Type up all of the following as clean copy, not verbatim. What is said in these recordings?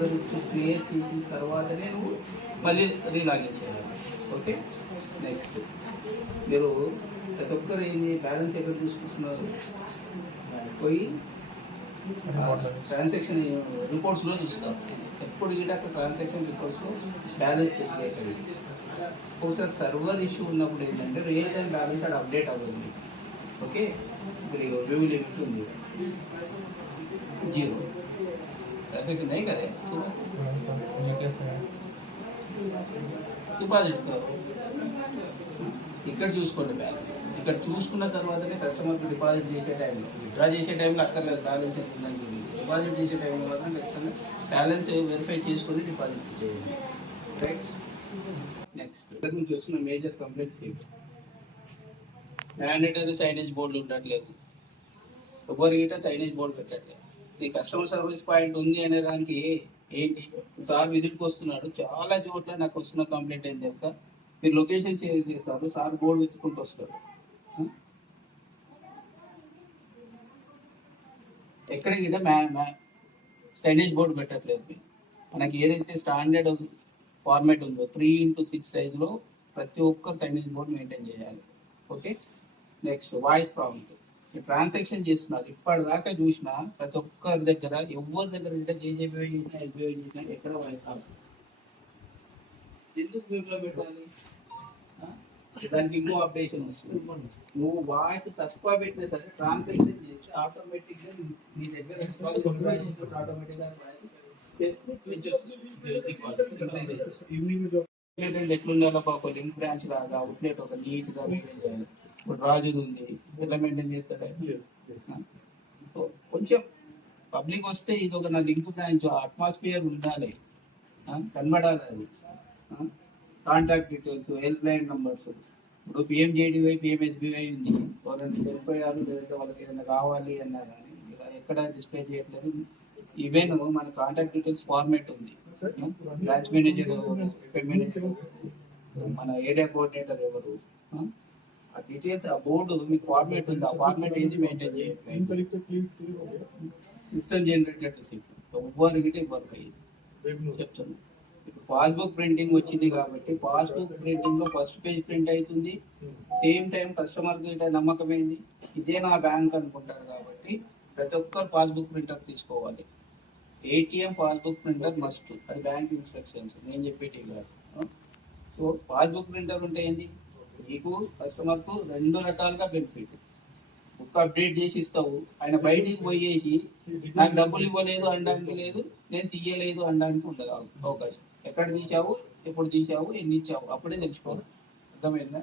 List create చేసిన తర్వాతనే నువ్వు మళ్ళీ రీలాగిన్ చేయాలి. ఓకే, నెక్స్ట్ మీరు ప్రతి ఒక్కరు ఏంది బ్యాలెన్స్ ఎక్కడ చూసుకుంటున్నారు, పోయి ట్రాన్సాక్షన్ రిపోర్ట్స్లో చూస్తారు. ఎప్పుడు కూడా అక్కడ ట్రాన్సాక్షన్ రిపోర్ట్స్లో బ్యాలెన్స్ చెక్ చేయకండి. ఒకసారి సర్వర్ ఇష్యూ ఉన్నప్పుడు ఏంటంటే రియల్ టైం బ్యాలెన్స్ అది అప్డేట్ అవ్వదు. ఓకే, ఇప్పుడు వ్యూ లిమిట్ ఉంది 0 ऐसे कि नहीं करे सुबह से డిపాజిట్ కరు ఇక్కడ చూసుకోండి బ్యాలెన్స్. ఇక్కడ చూసుకున్న తర్వాతనే కస్టమర్కి డిపాజిట్ చేసే టైంలో, విత్డ్రా చేసే టైంలో అక్కర్లేదు బ్యాలెన్స్ ఎంత ఉందని చెప్పి, డిపాజిట్ చేసే టైంలో మాత్రం ఖచ్చితంగా బ్యాలెన్స్ వెరిఫై చేసుకొని డిపాజిట్ చేయండి. రైట్, నెక్స్ట్ ఇక్కడ నుంచి వస్తున్న మేజర్ కంప్లైంట్స్ ఏంటి? మ్యాండేటరీ సైనేజ్ బోర్డులు ఉండట్లేదు, ఎవరు గిట్ట సైనేజ్ బోర్డు పెట్టట్లేదు. నీ కస్టమర్ సర్వీస్ పాయింట్ ఉంది అనే దానికి ఏంటి? సార్ విజిట్కి వస్తున్నాడు, చాలా చోట్ల నాకు వస్తున్న కంప్లైంట్ ఏం తెలుసా, మీరు లొకేషన్ షేర్ చేస్తారు, సార్ బోర్డు వెతుకుంటూ వస్తారు. ఎక్కడ గిట్ట సైనేజ్ బోర్డు పెట్టట్లేదు. మనకి ఏదైతే స్టాండర్డ్ ఫార్మాట్ ఉందో 3x6 సైజులో ప్రతి ఒక్కరు సైనేజ్ బోర్డు మెయింటైన్ చేయాలి. Okay, next voice problem. Transaction చేస్తున్నారు, ఇప్పటిదాకా చూసినా ప్రతి ఒక్కరి దగ్గర ఎవరి దగ్గర జేజేబీఐ చేసినా ఎస్బీఐ చేసినా ఎక్కడ వాయిస్ ప్రాబ్లం. ఎందుకు గ్రూప్లో పెట్టాలి? దానికి ఇంకో అప్డేషన్ వస్తుంది. నువ్వు వాయిస్ తక్కువ పెట్టినా సరే ట్రాన్సాక్షన్ చేస్తే ఆటోమేటిక్గా నీ దగ్గర ఆటోమేటిక్గా ఎట్లుండాలో ఒక లింక్ బ్రాంచ్ లాగా అవుట్లెట్ ఒక నీట్గా మెయింటైన్ చేయాలి. ఇప్పుడు రాజుది ఉంది, ఎట్లా మెయింటైన్ చేస్తాడు? కొంచెం పబ్లిక్ వస్తే ఇది ఒక నా లింక్ బ్రాంచ్ అట్మాస్ఫియర్ ఉండాలి, కనబడాలి. అది contact details, help line numbers. ఇప్పుడు పిఎంజేడివై పిఎంఎస్బివై ఉంది, ఎవరైనా చనిపోయారు లేదంటే వాళ్ళకి ఏదైనా కావాలి అన్నా కానీ ఎక్కడ డిస్ప్లే చేయట్లేదు. ఈవెన్ మన కాంటాక్ట్ డీటెయిల్స్ ఫార్మేట్ ఉంది, బ్రాంచ్ మేనేజర్ ఎవరు, ఎఫ్ఎం మేనేజర్ మన ఏరియా కోఆర్డినేటర్ ఎవరు, ఆ డీటెయిల్స్ ఆ బోర్డు మీకు ఫార్మేట్ ఉంది, ఆ ఫార్మేట్ ఏంది మెయింటైన్ చేయండి. సిస్టమ్ జనరేటెడ్ రిసిప్ట్ ఎవ్వరికి వర్క్ అయ్యింది చెప్తాను. ఇప్పుడు పాస్బుక్ ప్రింటింగ్ వచ్చింది కాబట్టి పాస్బుక్ ప్రింటింగ్ లో ఫస్ట్ పేజ్ ప్రింట్ అవుతుంది. సేమ్ టైం కస్టమర్కి నమ్మకమైంది, ఇదే నా బ్యాంక్ అనుకుంటారు కాబట్టి ప్రతి ఒక్కరు పాస్బుక్ ప్రింటర్ తీసుకోవాలి. ఏటీఎం పాస్బుక్ ప్రింటర్ మస్ట్, అది బ్యాంక్ ఇన్స్ట్రక్షన్స్, నేను చెప్పేటి కాదు. సో పాస్బుక్ ప్రింటర్ ఉంటే ఏంది, నీకు కస్టమర్కు 2 రకాలుగా బెనిఫిట్. బుక్ అప్డేట్ చేసి ఇస్తావు, ఆయన బయటికి పోయేసి నాకు డబ్బులు ఇవ్వలేదు అనడానికి లేదు, నేను తీయలేదు అనడానికి ఉండదు అవకాశం. ఎక్కడ తీసావు, ఎప్పుడు తీసావు, ఎన్ని ఇచ్చావు అప్పుడే తెలిసిపోదు. అర్థమైందా?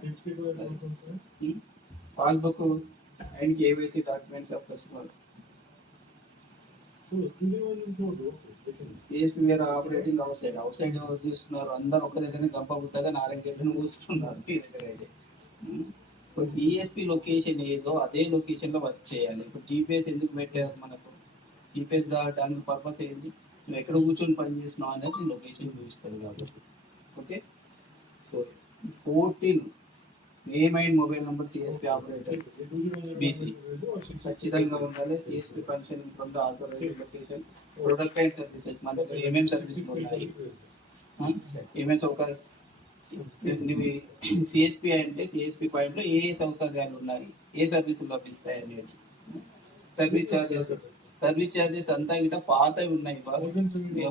Passbook and KYC documents of customer. CSP వేరే ఆపరేటింగ్ అవుట్ సైడ్ తీస్తున్నారు, అందరు ఒక దగ్గర గంపబుత్తగా 4 గంటలు కూస్తున్నారు మీ దగ్గర అయితే. సిఎస్పి లొకేషన్ ఏదో అదే లొకేషన్ లో వర్క్ చేయాలి. ఇప్పుడు జీపీఎస్ ఎందుకు పెట్టారు మనకు? జీపీఎస్ దానికి పర్పస్ ఏంటి, నువ్వు ఎక్కడ కూర్చొని పని చేస్తున్నావు అనేది లొకేషన్ చూపిస్తుంది కాబట్టి. Okay, so 14 name and mobile number CSP operator BC ఖచ్చితంగా ఉండాలి. CSP function from the authorised location. Product and services, మన దగ్గర ఏమేమి సర్వీసులు ఉన్నాయి, ఏమేమి సౌకర్యాలు. సిఎస్పి అంటే సిఎస్పి పాయింట్లో ఏ సౌకర్యాలు ఉన్నాయి, ఏ సర్వీసులు లభిస్తాయి అనేది. సర్వీస్ ఛార్జెస్ అంతా గిట్ట పాతవి ఉన్నాయి.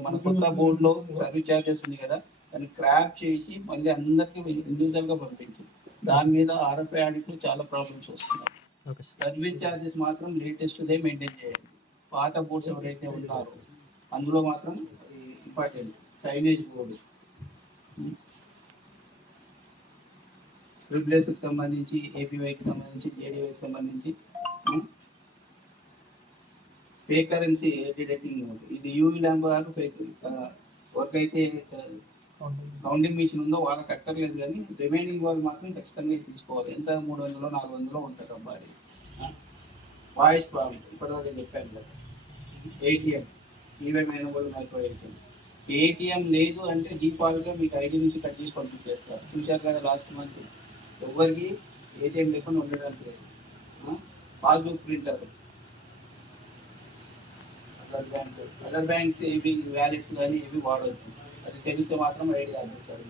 మన కొత్త బోర్డులో సర్వీస్ ఛార్జెస్ ఉంది కదా, దాన్ని క్రాప్ చేసి మళ్ళీ అందరికి ఇండివిజువల్ గా పంపించింది. దాని మీద ఆర్ఎఫ్ఐ ఆడిట్లో చాలా ప్రాబ్లమ్స్ వస్తున్నాయి. సర్వీస్ ఛార్జెస్ మాత్రం లేటెస్ట్ దే మెయింటైన్ చేయాలి. పాత బోర్డ్స్ ఎవరైతే ఉన్నారో అందులో మాత్రం ఇంపార్టెంట్ సైనేజ్ బోర్డు, రిప్లేస్కి సంబంధించి, ఏపీవైకి సంబంధించి, జేడీవైకి సంబంధించి ఫేక్ కరెన్సీ డిటెక్టింగ్ మోడ్. ఇది యూవీ ల్యాంప్ గారు ఫేక్ వర్క్ అయితే కౌంటింగ్ మిషన్ ఉందో వాళ్ళకి అక్కర్లేదు, కానీ రిమైనింగ్ వాళ్ళు మాత్రం ఖచ్చితంగా తీసుకోవాలి. ఎంత 300 400 ఉంటారు అబ్బాయి. వాయిస్ ప్రాబ్లం ఇప్పటివరకు చెప్పాను కదా. ఏటీఎం ఈవీఎం వాళ్ళు మైక్రో ఏటీఎం లేదు అంటే డిఫాల్ట్గా మీకు ఐడి నుంచి కట్ చేసి పంపించేస్తారు. చూశారు కదా లాస్ట్ మంత్ ఎవరికి ఏటీఎం లేకుండా ఉండడానికి లేదు. పాస్బుక్ ప్రింటర్ అదర్ బ్యాంక్స్ ఏవి వ్యాలెట్స్ కానీ ఏవి వాడవద్దు. అది తెలిస్తే మాత్రం ఐడియా సార్.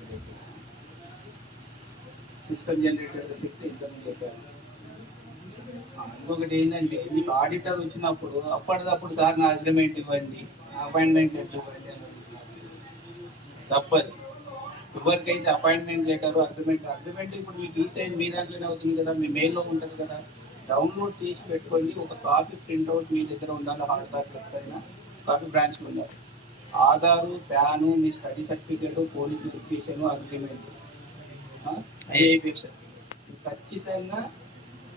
సిస్టమ్ జనరేటర్ చెప్తే ఇంతకుముందు చెప్పాను. ఇంకొకటి ఏంటంటే మీకు ఆడిటర్ వచ్చినప్పుడు అప్పటిదప్పుడు సార్ నా అగ్రిమెంట్ ఇవ్వండి, అపాయింట్మెంట్ లెటర్ ఇవ్వండి అని అడుగుతున్నారు. తప్పది. ఎవరికైతే అపాయింట్మెంట్ లెటర్ అగ్రిమెంట్ ఇప్పుడు మీకు ఈ సైన్ మీ దాంట్లోనే అవుతుంది కదా, మీ మెయిల్లో ఉంటుంది కదా, డౌన్లోడ్ చేసి పెట్టుకోండి. ఒక కాపీ ప్రింట్అవుట్ మీ దగ్గర ఉండాలి, హార్డ్ కాపీ ఎక్కడైనా, కాపీ బ్రాంచ్లో ఉండాలి. ఆధారు, ప్యాను, మీ study certificate, police verification, agreement, IIP certificate ఖచ్చితంగా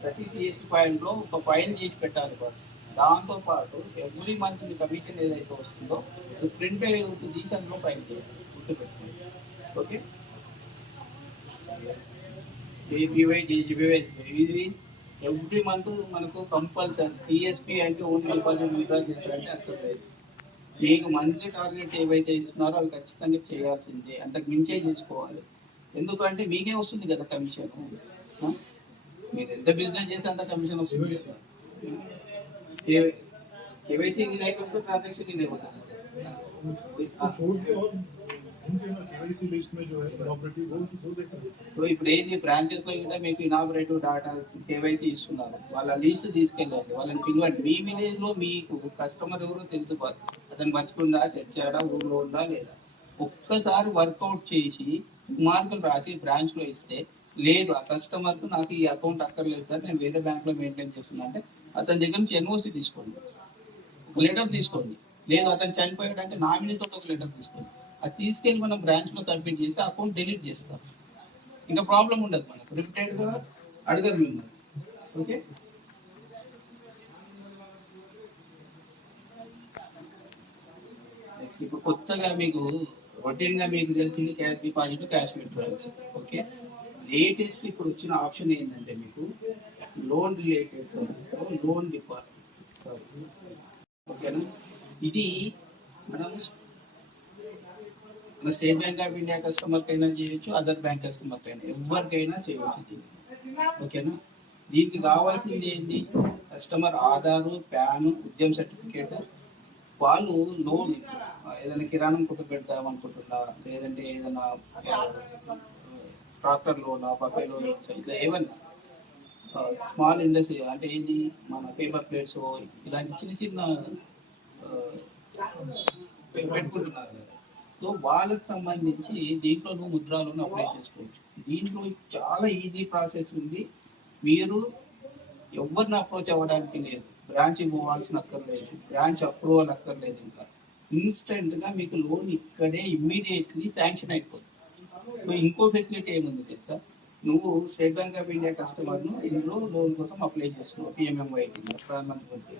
ప్రతి సిఎస్పి పాయింట్లో ఒక ఫైల్ చేసి పెట్టాలి బాస్. దాంతోపాటు ఎవ్రీ మంత్ మీ కమిషన్ ఏదైతే వస్తుందో అది ప్రింట్ తీసి అందులో ఫైల్ చేయాలి, గుర్తుపెట్టుకోండి. ఓకే. ఇది ఎవ్రీ మంత్ మనకు కంపల్సరీ. సిఎస్పి అంటే ఓన్లీ డిపాజిట్ విత్డ్రా చేస్తారంటే అర్థం లేదు. మీకు మంత్లీ టార్గెట్స్ ఏవైతే ఇస్తున్నారో అవి ఖచ్చితంగా చేయాల్సిందే, అంతకు మించే చేసుకోవాలి. ఎందుకంటే మీకే వస్తుంది కదా కమిషన్. మీరు ఎంత బిజినెస్ చేస్తే అంత కమిషన్ వస్తుంది. కేవైసీ లేకపోతే ట్రాన్సాక్షన్ లేకపోతే సో ఇప్పుడు ఏంటి బ్రాంచెస్ లో కూడా మీకు ఇనాపరేటివ్ డాటా కేవైసీ ఇస్తున్నారు, వాళ్ళ లిస్ట్ తీసుకెళ్ళండి, వాళ్ళని పిలవండి. మీ విలేజ్ లో మీకు కస్టమర్ ఎవరో తెలుసుకోవాలి, అతను మర్చిపోయిందా, తెచ్చాడా, ఊళ్ళో ఉందా లేదా. ఒక్కసారి వర్కౌట్ చేసి మార్కులు రాసి బ్రాంచ్ లో ఇస్తే, లేదు ఆ కస్టమర్ కు నాకు ఈ అకౌంట్ అక్కర్లేదు సార్, నేను వేరే బ్యాంక్ లో మెయింటైన్ చేస్తున్నా అంటే అతని దగ్గర నుంచి ఎన్ఓసి తీసుకోండి, ఒక లెటర్ తీసుకోండి. లేదు అతను చనిపోయాడు అంటే నామినీతో ఒక లెటర్ తీసుకోండి. అది తీసుకెళ్ళి మనం బ్రాంచ్ లో సబ్మిట్ చేస్తే అకౌంట్ డిలీట్ చేస్తాం. ఇంకా ప్రాబ్లం ఉండదు, మనకు రిపీటెడ్ గా అడగరు మిమ్మల్ని. ఓకే. నెక్స్ట్ ఇప్పుడు కొత్తగా మీకు రొటీన్ గా మీకు తెలిసింది cash deposit, cash withdrawals. Okay. Latest ఇప్పుడు వచ్చిన ఆప్షన్ ఏంటంటే మీకు loan related service, loan deposit. ఓకేనా. ఇది మనం మన state bank of India customer కైనా చేయొచ్చు, అదర్ బ్యాంక్ కస్టమర్ కైనా, ఎవరికైనా చేయవచ్చు. ఓకేనా. దీనికి కావాల్సింది ఏంటి, కస్టమర్ ఆధారు, ప్యాన్, ఉద్యమ సర్టిఫికేట్. వాళ్ళు లోన్ ఏదైనా కిరాణం కొట్టు పెడతాం అనుకుంటున్నా, లేదంటే ఏదైనా ట్రాక్టర్ లోన్, బఫే లోన్, ఇట్లా ఏమన్నా స్మాల్ ఇండస్ట్రీ అంటే ఏంటి, మన పేపర్ ప్లేట్స్ ఇలాంటి చిన్న చిన్న పెట్టుకుంటున్నారు కదా. సో వాళ్ళకి సంబంధించి దీంట్లో నువ్వు ముద్రాలను అప్లై చేసుకోవచ్చు. దీంట్లో చాలా ఈజీ ప్రాసెస్ ఉంది. మీరు ఎవరిని అప్రోచ్ అవ్వడానికి లేదు, బ్రాంచ్ పోవాల్సిన అక్కర్లేదు, బ్రాంచ్ అప్రూవల్ అక్కర్లేదు. ఇంకా ఇన్స్టెంట్గా మీకు లోన్ ఇక్కడే ఇమ్మీడియట్లీ శాంక్షన్ అయిపోతుంది. సో ఇంకో ఫెసిలిటీ ఏముంది తెలుసా, నువ్వు స్టేట్ బ్యాంక్ ఆఫ్ ఇండియా కస్టమర్ను ఇందులో లోన్ కోసం అప్లై చేస్తున్నావు, పిఎంఎంవై ప్రధానమంత్రి.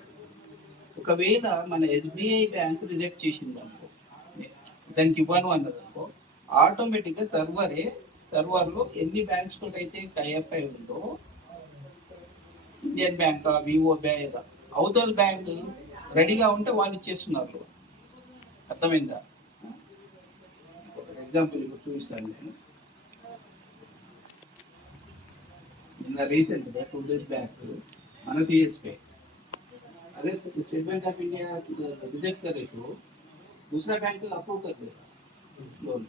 ఒకవేళ మన ఎస్బీఐ బ్యాంక్ రిజెక్ట్ చేసింది అనుకో, దానికి ఇవ్వను అన్నది అనుకో, ఆటోమేటిక్గా సర్వర్లో ఎన్ని బ్యాంక్స్ తోటి అయితే టైఅప్ అయి ఉందో, ఇండియన్ బ్యాంక్, వివో బ్యాంక్, అవతల బ్యాంక్ రెడీగా ఉంటే వాళ్ళు ఇచ్చేస్తున్నారు. అర్థమైందా. ఒక ఎగ్జాంపుల్ ఇప్పుడు చూపిస్తాను నేను. నిన్న రీసెంట్గా 2 days బ్యాక్ మన सीएसपी अगर state bank of India reject करे तो दूसरा बैंक अप्रूव कर देगा लोन.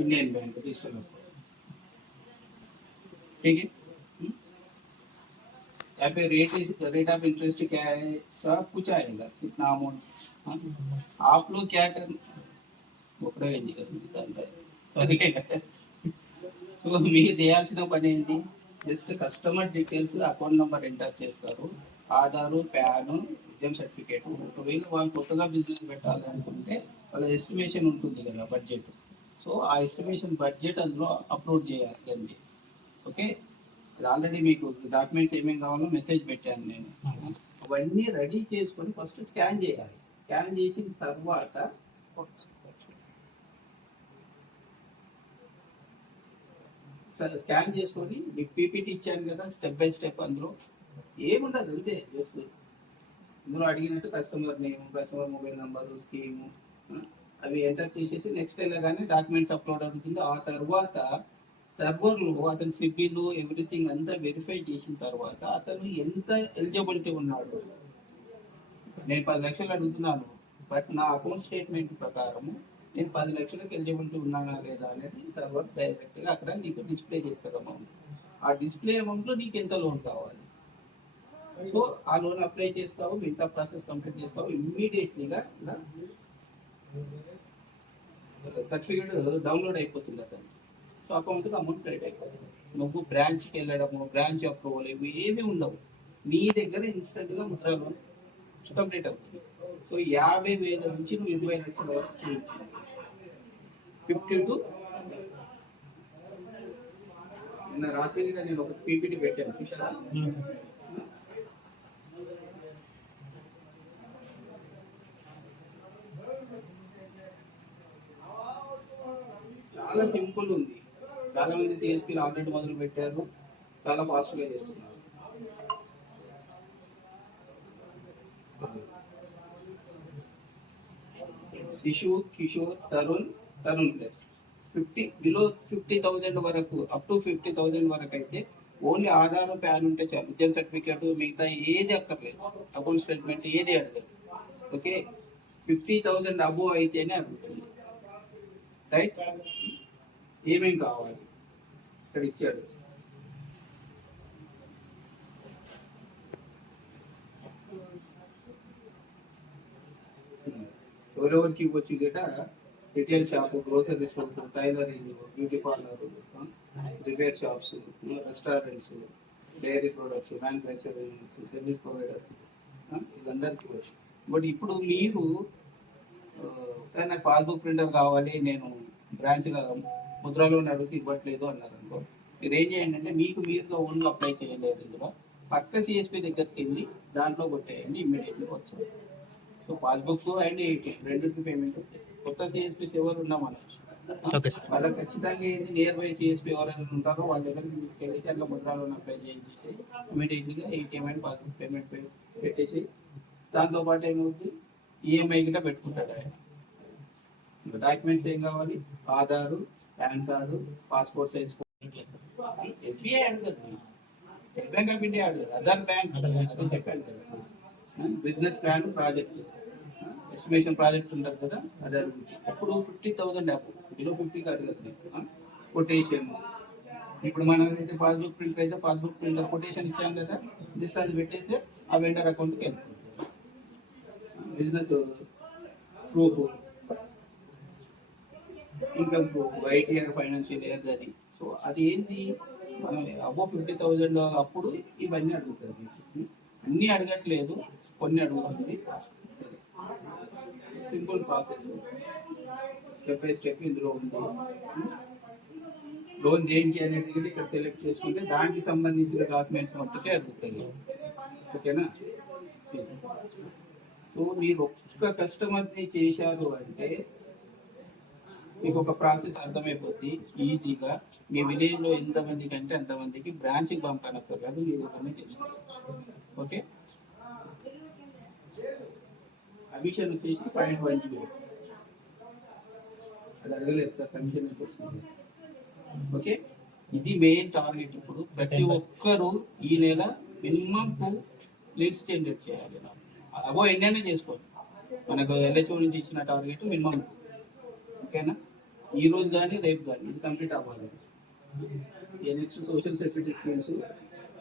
इंडियन बैंक रजिस्टर, ठीक है. यहाँ पे रेट ऑफ इंटरेस्ट क्या है, सब कुछ आएगा, कितना अमाउंट. आप लोग क्या कर సో మీరు చేయాల్సిన పని ఏంటి, just customer details, account number enter చేస్తారు, ఆధారు, ప్యాన్, ఉద్యమ సర్టిఫికేట్. ఒకవేళ వాళ్ళు కొత్తగా బిజినెస్ పెట్టాలి అనుకుంటే వాళ్ళ ఎస్టిమేషన్ ఉంటుంది కదా, బడ్జెట్. సో ఆ ఎస్టిమేషన్ బడ్జెట్ అందులో అప్లోడ్ చేయాలి. ఓకే. అది ఆల్రెడీ మీకు డాక్యుమెంట్స్ ఏమేమి కావాలో మెసేజ్ పెట్టాను నేను. అవన్నీ రెడీ చేసుకొని ఫస్ట్ స్కాన్ చేయాలి. స్కాన్ చేసిన తర్వాత స్కాన్ చేసుకొని మీకు పీపీటీ ఇచ్చాను కదా, స్టెప్ బై స్టెప్. అందులో ఏముండదు, అంతే. జస్ట్ ఇందులో అడిగినట్టు customer name, customer mobile number, scheme అవి ఎంటర్ చేసేసి నెక్స్ట్ వెళ్ళగానే డాక్యుమెంట్స్ అప్లోడ్ అవుతుంది. ఆ తర్వాత సర్వర్లో అతని సిబిల్ ఎవ్రీథింగ్ అంతా వెరిఫై చేసిన తర్వాత అతను ఎంత ఎలిజిబిలిటీ ఉన్నాడు. నేను 10 లక్షలు అడుగుతున్నాను, బట్ నా అకౌంట్ స్టేట్మెంట్ ప్రకారము నేను 10 లక్షలకు ఎలిజిబిలిటీ ఉన్నానా లేదా అనేది సర్వర్ డైరెక్ట్గా అక్కడ నీకు డిస్ప్లే చేస్తుంది అమౌంట్. ఆ డిస్ప్లే అమౌంట్లో నీకు ఎంత లోన్ కావాలి, సో ఆ లోన్ అప్లై చేస్తావు, మిగతా ప్రాసెస్ కంప్లీట్ చేస్తావు. ఇమ్మీడియట్లీగా ఇలా సర్టిఫికేట్ డౌన్లోడ్ అయిపోతుంది అతను. సో అకౌంట్కి అమౌంట్ క్రెడిట్ అయిపోతుంది. నువ్వు బ్రాంచ్కి వెళ్ళడము, బ్రాంచ్ అప్రూవల్ ఇవి ఏమి ఉండవు, నీ దగ్గర ఇన్స్టెంట్గా ముద్రా లోన్ కంప్లీట్ అవుతుంది. సో 50,000 నుంచి నువ్వు 20 లక్షల వరకు చేయొచ్చు. 50 to నిన్న రాత్రి నేను ఒక పీపీటీ పెట్టాను చూసారా. చాలా సింపుల్ ఉంది. చాలా మంది సిఎస్పీలు ఆల్రెడీ మొదలు పెట్టారు, చాలా ఫాస్ట్గా చేస్తున్నారు. శిశు, కిషోర్, తరుణ్ ప్లస్ 50 బిలో 50,000 వరకు, అప్ టు 50,000 వరకు అయితే ఓన్లీ ఆధార్, ప్యాన్ ఉంటే చాలు. ఉద్యోగ సర్టిఫికేట్ మిగతా ఏది అక్కర్లేదు, అకౌంట్ స్టేట్మెంట్స్ ఏది అడగదు. ఓకే, 50,000 అబోవ్ అయితేనే అడుగుతుంది. రైట్, ఏమేం కావాలి ఇక్కడ ఇచ్చాడు. ఎవరెవరికి ఇవ్వచ్చు data? Retail shop, grocery stores, tailoring, beauty parlour, repair shops, restaurants, dairy products, manufacturing, service providers, వీళ్ళందరికీ ఇవ్వచ్చు. బట్ ఇప్పుడు మీరు సార్ నాకు పాస్బుక్ ప్రింటర్ కావాలి, నేను బ్రాంచ్లో ముద్రలో అడిగితే ఇవ్వట్లేదు అన్నారు అనుకో, మీరు ఏం చేయండి అంటే మీకు మీరుగా ఓన్గా అప్లై చేయలేదు, ఇందులో పక్క సిఎస్పి దగ్గరికి వెళ్ళి దాంట్లో కొట్టేయండి, ఇమ్మీడియట్లీ వచ్చారు. సో పాస్బుక్ అండ్ రెండింటికి పేమెంట్ వచ్చేస్తుంది. కొత్త సిఎస్పీస్ ఎవరు ఉన్నామనొచ్చు, వాళ్ళకి ఖచ్చితంగా ఏంది నియర్ బై సిఎస్పీ ఎవరైనా ఉంటారో వాళ్ళ దగ్గరికి తీసుకెళ్ళి అట్లా ముద్రాలో అప్లై చేయించేసి ఇమీడియట్లీగా ఏటీఎం అండ్ పాస్బుక్ పేమెంట్ పెట్టేసి దాంతోపాటు ఏమవుతుంది, ఈఎంఐ గిట్ట పెట్టుకుంటాడు ఆయన. డాక్యుమెంట్స్ ఏం కావాలి? Aadhaar, pan card, passport size photo. SBI అడుగుతుంది, స్టేట్ బ్యాంక్ ఆఫ్ ఇండియా అడుగుతుంది, అదర్ బ్యాంక్ అదే చెప్పాను కదా. Business plan, project estimation project ఉంటుంది కదా, అది అడుగుతుంది. అప్పుడు 50,000 అప్పు, బిలో 50కి అడుగుతుంది. కొటేషన్, ఇప్పుడు మనం అయితే పాస్బుక్ ప్రింటర్ అయితే పాస్బుక్ ప్రింటర్ కొటేషన్ ఇచ్చాం కదా, జస్ట్ అది పెట్టేసి ఆ వెండర్ అకౌంట్కి వెళ్ళిపోతుంది. Business proof, income proof, ITR, financial year అది. సో అది ఏంటి, మనం అబౌవ్ 50,000 అప్పుడు ఇవన్నీ అడుగుతుంది. అన్నీ అడగట్లేదు, కొన్ని అడుగుతుంది. Simple process, step by step ఇందులో ఉంది. లోన్ దేనికి అనేది ఇక్కడ సెలెక్ట్ చేసుకుంటే దానికి సంబంధించిన డాక్యుమెంట్స్ మట్టుకే అడుగుతుంది. ఓకేనా? సో మీరు ఒక్క కస్టమర్ని చేశారు అంటే మీకు ఒక ప్రాసెస్ అర్థమైపోద్ది ఈజీగా. మీ విలేజ్లో ఎంతమందికి అంటే అంతమందికి బ్రాంచ్కి పంపనక్కర్లేదు, మీ దగ్గరనే చేసుకోవచ్చు. ఓకే, కమిషన్ వచ్చేసి 0.10, అది అడగలేదు సార్, కమిషన్ ఎంత వస్తుంది. ఓకే, ఇది మెయిన్ టార్గెట్. ఇప్పుడు ప్రతి ఒక్కరూ ఈ నెల మినిమం 2 లీడ్స్ జనరేట్ చేయాలి. అబో ఎన్నైనా చేసుకోండి, మనకు ఎల్హెచ్ఓ నుంచి ఇచ్చిన టార్గెట్ మినిమం 2. ఓకేనా? ఈ రోజు కానీ రేపు కానీ ఇది కంప్లీట్ అవ్వాలి. Next social security schemes.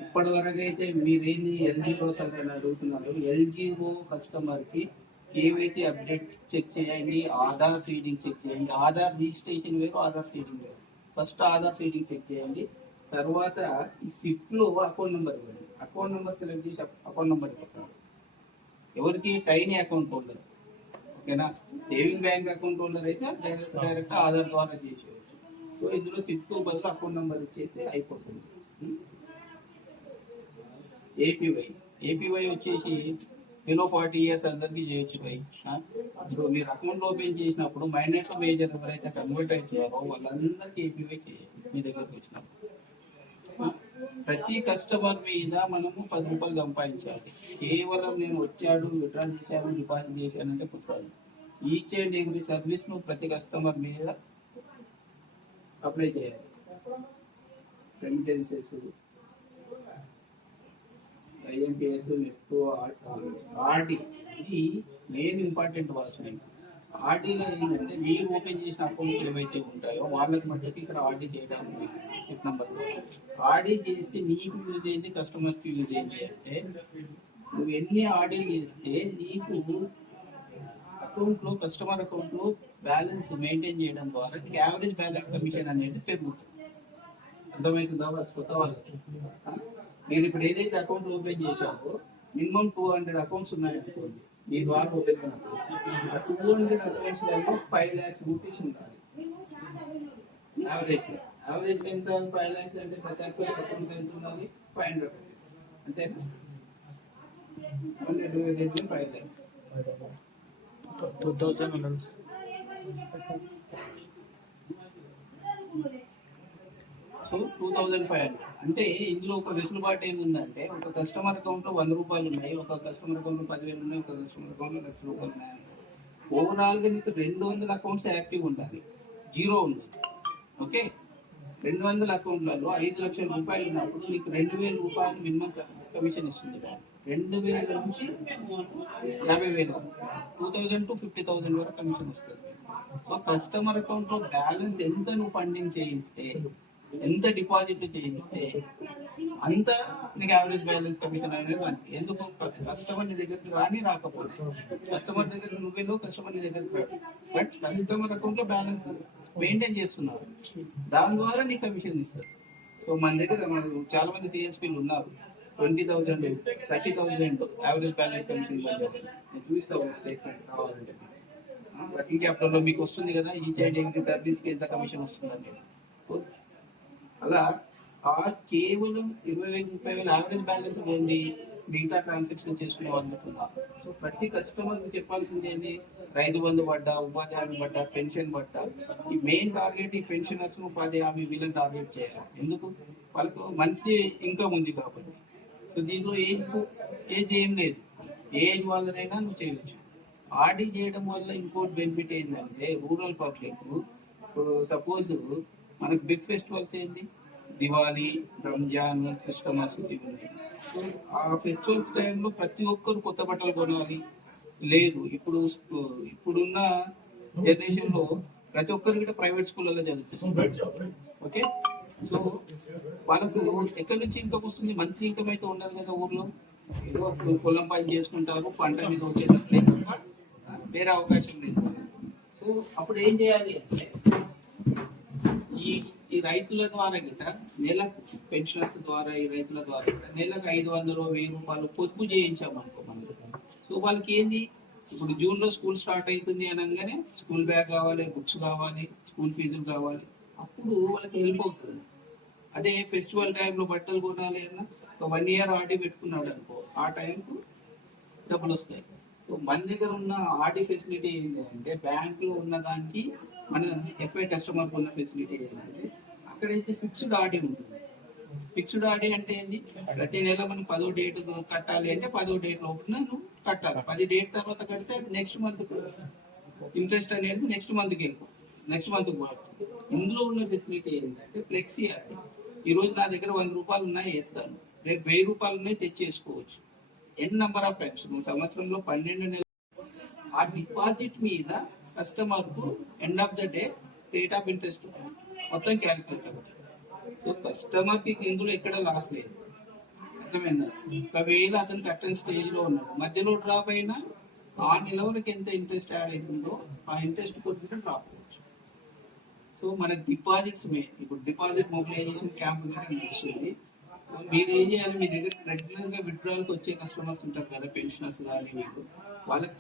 ఇప్పటి వరకు అయితే మీరేంది ఎల్జీఓ సార్ అని అడుగుతున్నారు. ఎల్జీఓ కస్టమర్కి కేవైసీ అప్డేట్ చెక్ చేయండి, ఆధార్ సీడింగ్ చెక్ చేయండి. ఆధార్ రిజిస్ట్రేషన్ వేరు, ఆధార్ సీడింగ్ వేరు. ఫస్ట్ ఆధార్ సీడింగ్ చెక్ చేయండి, తర్వాత ఈ సిప్లో అకౌంట్ నెంబర్ ఇవ్వండి. అకౌంట్ నెంబర్ సెలెక్ట్ చేసి అకౌంట్ నెంబర్ ఇవ్వండి. ఎవరికి? Tiny account holder. ఓకేనా? సేవింగ్ బ్యాంక్ అకౌంట్ హోల్డర్ అయితే డైరెక్ట్ ఆధార్ ద్వారా చేసేయచ్చు. సో ఇందులో సిప్తో బదులు అకౌంట్ నెంబర్ ఇచ్చేసి అయిపోతుంది. ఏపీవై వచ్చేసి బిలో 40 years అందరికీ చేయొచ్చు బై. ఇప్పుడు మీరు అకౌంట్ ఓపెన్ చేసినప్పుడు మైనర్ మేజర్ ఎవరైతే కన్వర్ట్ అవుతున్నారో వాళ్ళందరికీ ఏపీవై చేయాలి మీ దగ్గరకు వచ్చినప్పుడు. ప్రతి కస్టమర్ మీద మనము 10 రూపాయలు సంపాదించాలి. కేవలం నేను వచ్చాడు, విత్డ్రా చేశాను, డిపాజిట్ చేశానంటే కుదరదు. ఈచ్ అండ్ ఎవ్రీ సర్వీస్ నువ్వు ప్రతి కస్టమర్ మీద అప్లై చేయాలి. రెమిటెన్సెస్, ఐఎంపిఎస్, నెట్, ఆర్డి, ఇది మెయిన్ ఇంపార్టెంట్ వాస్తవం. ఆర్డీలో ఏంటంటే మీరు ఓపెన్ చేసిన అకౌంట్స్ ఏవైతే ఉంటాయో వాళ్ళకి మట్టుకు ఇక్కడ ఆర్డీ చేయడానికి సిట్ నెంబర్లో ఆర్డీ చేస్తే నీకు యూజ్ అయింది, కస్టమర్కి యూజ్ అయింది. అంటే నువ్వు ఎన్ని ఆర్డీలు చేస్తే నీకు అకౌంట్లో, కస్టమర్ అకౌంట్లో బ్యాలెన్స్ మెయింటైన్ చేయడం ద్వారా నీకు యావరేజ్ బ్యాలెన్స్ కమిషన్ అనేది పెరుగుతుంది. అర్థమవుతుందా? కొత్త వాళ్ళకి మీరు ఇప్పుడు ఏదైతే అకౌంట్ ఓపెన్ చేశారో మినిమం 200 అకౌంట్స్ ఉన్నాయనుకోండి మీ ద్వారా ఓపెన్ అయినప్పుడు, ఆ 200 అకౌంట్స్లలో 5 lakhs రూపీస్ ఉండాలి యావరేజ్. యావరేజ్ ఎంత? 5 lakhs అంటే ప్రతి అకౌంట్ ఎంత ఉండాలి? 500 రూపీస్. అంతేనా? 100 divided by 5 lakhs 2000 ఉండాలి. సో 2500. అంటే ఇందులో ఒక వెసులుబాటు ఏముందంటే, ఒక కస్టమర్ అకౌంట్లో 100 రూపాయలు ఉన్నాయి, ఒక కస్టమర్ అకౌంట్లో 10,000 ఉన్నాయి, ఒక కస్టమర్ అకౌంట్లో 1,00,000 రూపాయలు ఉన్నాయి. ఓవరాల్గా నీకు 200 అకౌంట్స్ యాక్టివ్ ఉండాలి, జీరో ఉండదు. ఓకే, 200 అకౌంట్లలో 5 లక్షల రూపాయలు ఉన్నప్పుడు నీకు 2,000 రూపాయలు మినిమం కమిషన్ ఇస్తుంది. 2,000 నుంచి 50,000, 2,000 to 50,000 వరకు కమిషన్ వస్తుంది. సో కస్టమర్ అకౌంట్లో బ్యాలెన్స్ ఎంత నువ్వు ఫండింగ్ చేయిస్తే, ఎంత డిపాజిట్ చేయిస్తే అంత నీకు యావరేజ్ బ్యాలెన్స్ కమిషన్ అనేది మంచిది. ఎందుకు? కస్టమర్ నీ దగ్గరికి రాని రాకపోవచ్చు, కస్టమర్ దగ్గర నువ్వేలో కస్టమర్ నీ దగ్గరికి రాదు, బట్ కస్టమర్ అకౌంట్ లో బ్యాలెన్స్ మెయింటైన్ చేస్తున్నారు, దాని ద్వారా నీకు కమిషన్ ఇస్తారు. సో మన దగ్గర చాలా మంది సిఎస్పీలు ఉన్నారు, 20,000, 30,000 యావరేజ్ బ్యాలెన్స్ కమిషన్ చూపిస్తావు స్టేట్మెంట్ కావాలంటే. వర్కింగ్ క్యాపిటల్లో మీకు వస్తుంది కదా, ఈచ్ అండ్ ఎవ్రీ సర్వీస్కి ఎంత కమిషన్ వస్తుందండి. అలా కేవలం 20,000-30,000 యావరేజ్ బ్యాలెన్స్ ఉంది, మిగతా ట్రాన్సాక్షన్ చేసుకునే వాళ్ళు ఉన్నారు. సో ప్రతి కస్టమర్ చెప్పాల్సింది ఏంటి? రైతు బంధు పడ్డా, ఉపాధి హామీ పడ్డా, పెన్షన్ పడ్డా, ఈ మెయిన్ టార్గెట్ ఈ పెన్షనర్స్, ఉపాధి హామీ వీళ్ళని టార్గెట్ చేయాలి. ఎందుకు? వాళ్ళకు మంచి ఇన్కమ్ ఉంది కాబట్టి. సో దీంట్లో ఏజ్ ఏం లేదు, ఏజ్ వాళ్ళనైనా నువ్వు చేయవచ్చు. ఆర్డీ చేయడం వల్ల ఇంకోటి బెనిఫిట్ ఏంటంటే, రూరల్ పబ్లిక్ ఇప్పుడు సపోజ్ మనకు బిగ్ ఫెస్టివల్స్ ఏంటి? దివాళీ, రంజాన్, క్రిస్టమస్ ఇవి ఉన్నాయి. సో ఆ ఫెస్టివల్స్ టైంలో ప్రతి ఒక్కరు కొత్త బట్టలు కొనాలి. లేదు, ఇప్పుడున్న జనరేషన్ లో ప్రతి ఒక్కరు కూడా ప్రైవేట్ స్కూళ్ళలో చదివిస్తున్నారు. ఓకే, సో వాళ్ళకు ఎక్కడి నుంచి ఇన్కమ్ వస్తుంది? మంచి ఇన్కమ్ అయితే ఉండదు కదా ఊర్లో. ఏదో పొలం పని చేసుకుంటారు, పంట మీద వచ్చేటట్లే వేరే అవకాశం లేదు. సో అప్పుడు ఏం చేయాలి అంటే, ఈ రైతుల ద్వారా గిట్ట నెలకు పెన్షనర్స్ ద్వారా, ఈ రైతుల ద్వారా గిట్ట నెలకు 500, 1,000 రూపాయలు పొదుపు చేయించామనుకో మనం. సో వాళ్ళకి ఏంది, ఇప్పుడు జూన్ లో స్కూల్ స్టార్ట్ అవుతుంది అనగానే స్కూల్ బ్యాగ్ కావాలి, బుక్స్ కావాలి, స్కూల్ ఫీజులు కావాలి, అప్పుడు వాళ్ళకి హెల్ప్ అవుతుంది. అదే ఫెస్టివల్ టైంలో బట్టలు కొనాలి అన్న ఒక 1 year ఆర్డీ పెట్టుకున్నాడు అనుకో, ఆ టైంకు డబ్బులు వస్తాయి. సో మన దగ్గర ఉన్న ఆర్డీ ఫెసిలిటీ ఏంటంటే, బ్యాంకులో ఉన్న దానికి మన ఎఫ్ఐ కస్టమర్కి ఉన్న ఫెసిలిటీ ఏంటంటే, అక్కడైతే ఫిక్స్డ్ ఆర్డీ ఉంటుంది. ఫిక్స్డ్ ఆర్డీ అంటే ఏంది? ప్రతి నెల మనం 10వ డేట్ కట్టాలి అంటే 10వ డేట్ లోపల నువ్వు కట్టాలి. 10 డేట్ తర్వాత కడితే అది నెక్స్ట్ మంత్ ఇంట్రెస్ట్ అనేది నెక్స్ట్ మంత్కి వెళ్ళిపోతుంది, నెక్స్ట్ మంత్కి పడుతుంది. ఇందులో ఉన్న ఫెసిలిటీ ఏంటంటే ఫ్లెక్సీ ఆర్డీ. ఈ రోజు నా దగ్గర 100 రూపాయలు ఉన్నాయి వేస్తాను, రేపు 1000 రూపాయలు ఉన్నాయి తెచ్చేసుకోవచ్చు. ఎన్ నెంబర్ ఆఫ్ టైమ్స్, నువ్వు సంవత్సరంలో 12 నెలలు ఆ డిపాజిట్ మీద కస్టమర్ కు end of the day rate of interest మొత్తం క్యాలిక్యులేట్ అవుతుంది. సో కస్టమర్ కి ఇందులో ఎక్కడ లాస్ లేదు. అర్థమైందా? ఒకవేళ అతను కట్టని స్టేజ్ లో ఉన్నాడు, మధ్యలో డ్రాప్ అయినా ఆ నెల వరకు ఎంత ఇంట్రెస్ట్ యాడ్ అవుతుందో ఆ ఇంట్రెస్ట్ కొట్టుకుంటే డ్రాప్ అవ్వచ్చు. సో మన డిపాజిట్స్ ఇప్పుడు డిపాజిట్ మొబిలైజేషన్ క్యాంప్ నడుస్తుంది. మీరు ఏం చేయాలి, మీ దగ్గర రెగ్యులర్ గా విత్డ్రాల్కి వచ్చే కస్టమర్స్ ఉంటారు కదా, పెన్షనర్స్ కానీ, మీకు వాళ్ళకి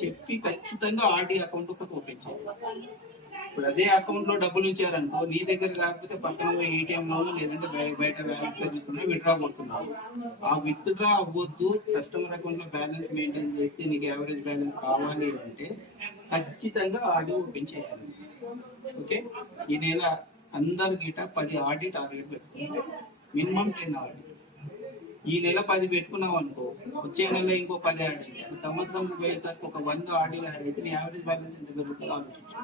చెప్పి ఖచ్చితంగా ఆర్డీ అకౌంట్ ఒకటి ఓపెన్ చేయాలి. ఇప్పుడు అదే అకౌంట్ లో డబ్బులు ఇచ్చారనుకో, నీ దగ్గర కాకపోతే పక్కన ఏటీఎం లోను లేదంటే బయట బ్యాలెన్స్ సర్వీస్ విత్డ్రా కొడుతున్నారు. ఆ విత్డ్రా అవ్వద్దు, కస్టమర్ అకౌంట్ లో బ్యాలెన్స్ మెయింటైన్ చేస్తే నీకు యావరేజ్ బ్యాలెన్స్ కావాలి అంటే ఖచ్చితంగా ఆర్డీ ఓపెన్ చేయాలి. ఓకే, ఈ నెల అందరు గిట 10 ఆడిట్ టార్గెట్ పెట్టుకుంటే మినిమం 10 ఆడిట్. ఈ నెల 10 పెట్టుకున్నాం అనుకో, వచ్చే నెల ఇంకో 10 యాడ్ అవుతాయి. సంవత్సరం పోయేసరికి ఒక 100 ఆడిట్ యాడ్ అయితే నీ యావరేజ్ బ్యాలెన్స్ ఎంత పెరుగుతుందో ఆలోచించు.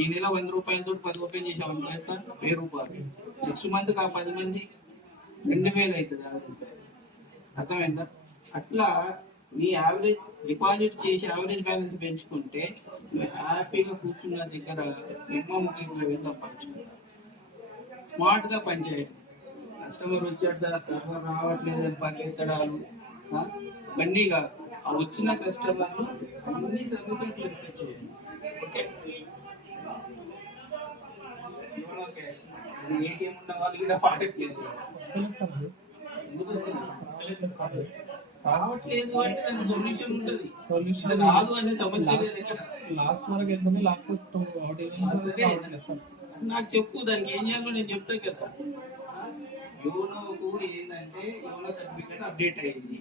ఈ నెల 100 రూపాయలతో 10 ఓపెన్ చేసాం అనుకో, ఎంత 1000 రూపాయలు. నెక్స్ట్ మంత్ ఆ 10 మంది 2000 అవుతుంది యావరేజ్ బ్యాలెన్స్. అర్థమైందా? అట్లా నీ యావరేజ్ డిపాజిట్ చేసి యావరేజ్ బ్యాలెన్స్ పెంచుకుంటే నువ్వు హ్యాపీగా కూర్చున్న దగ్గర మినిమం 20,000 సంపాదించుకుంటావు. స్మార్ట్ గా పనిచేయండి. కస్టమర్ వచ్చాడు సార్, సర్వర్ రావట్లేదని పరిగెత్తడాలు ఇవన్నీ కాదు. ఆ వచ్చిన కస్టమర్లు అన్ని సర్వీసెస్ వెరిఫై చేయండి. ఓకే, ఏటీఎం ఉన్న వాళ్ళు కూడా వాడట్లేదు. ఎందుకు వస్తుంది? రావట్లేదు అంటే దానికి సొల్యూషన్ ఉంటుంది. సొల్యూషన్ కాదు అనే సమస్య నాకు చెప్పు, దానికి ఏం చేయాలో నేను చెప్తాను కదా. యోనోకు ఏంటంటే యోనో సర్టిఫికేట్ అప్డేట్ అయింది,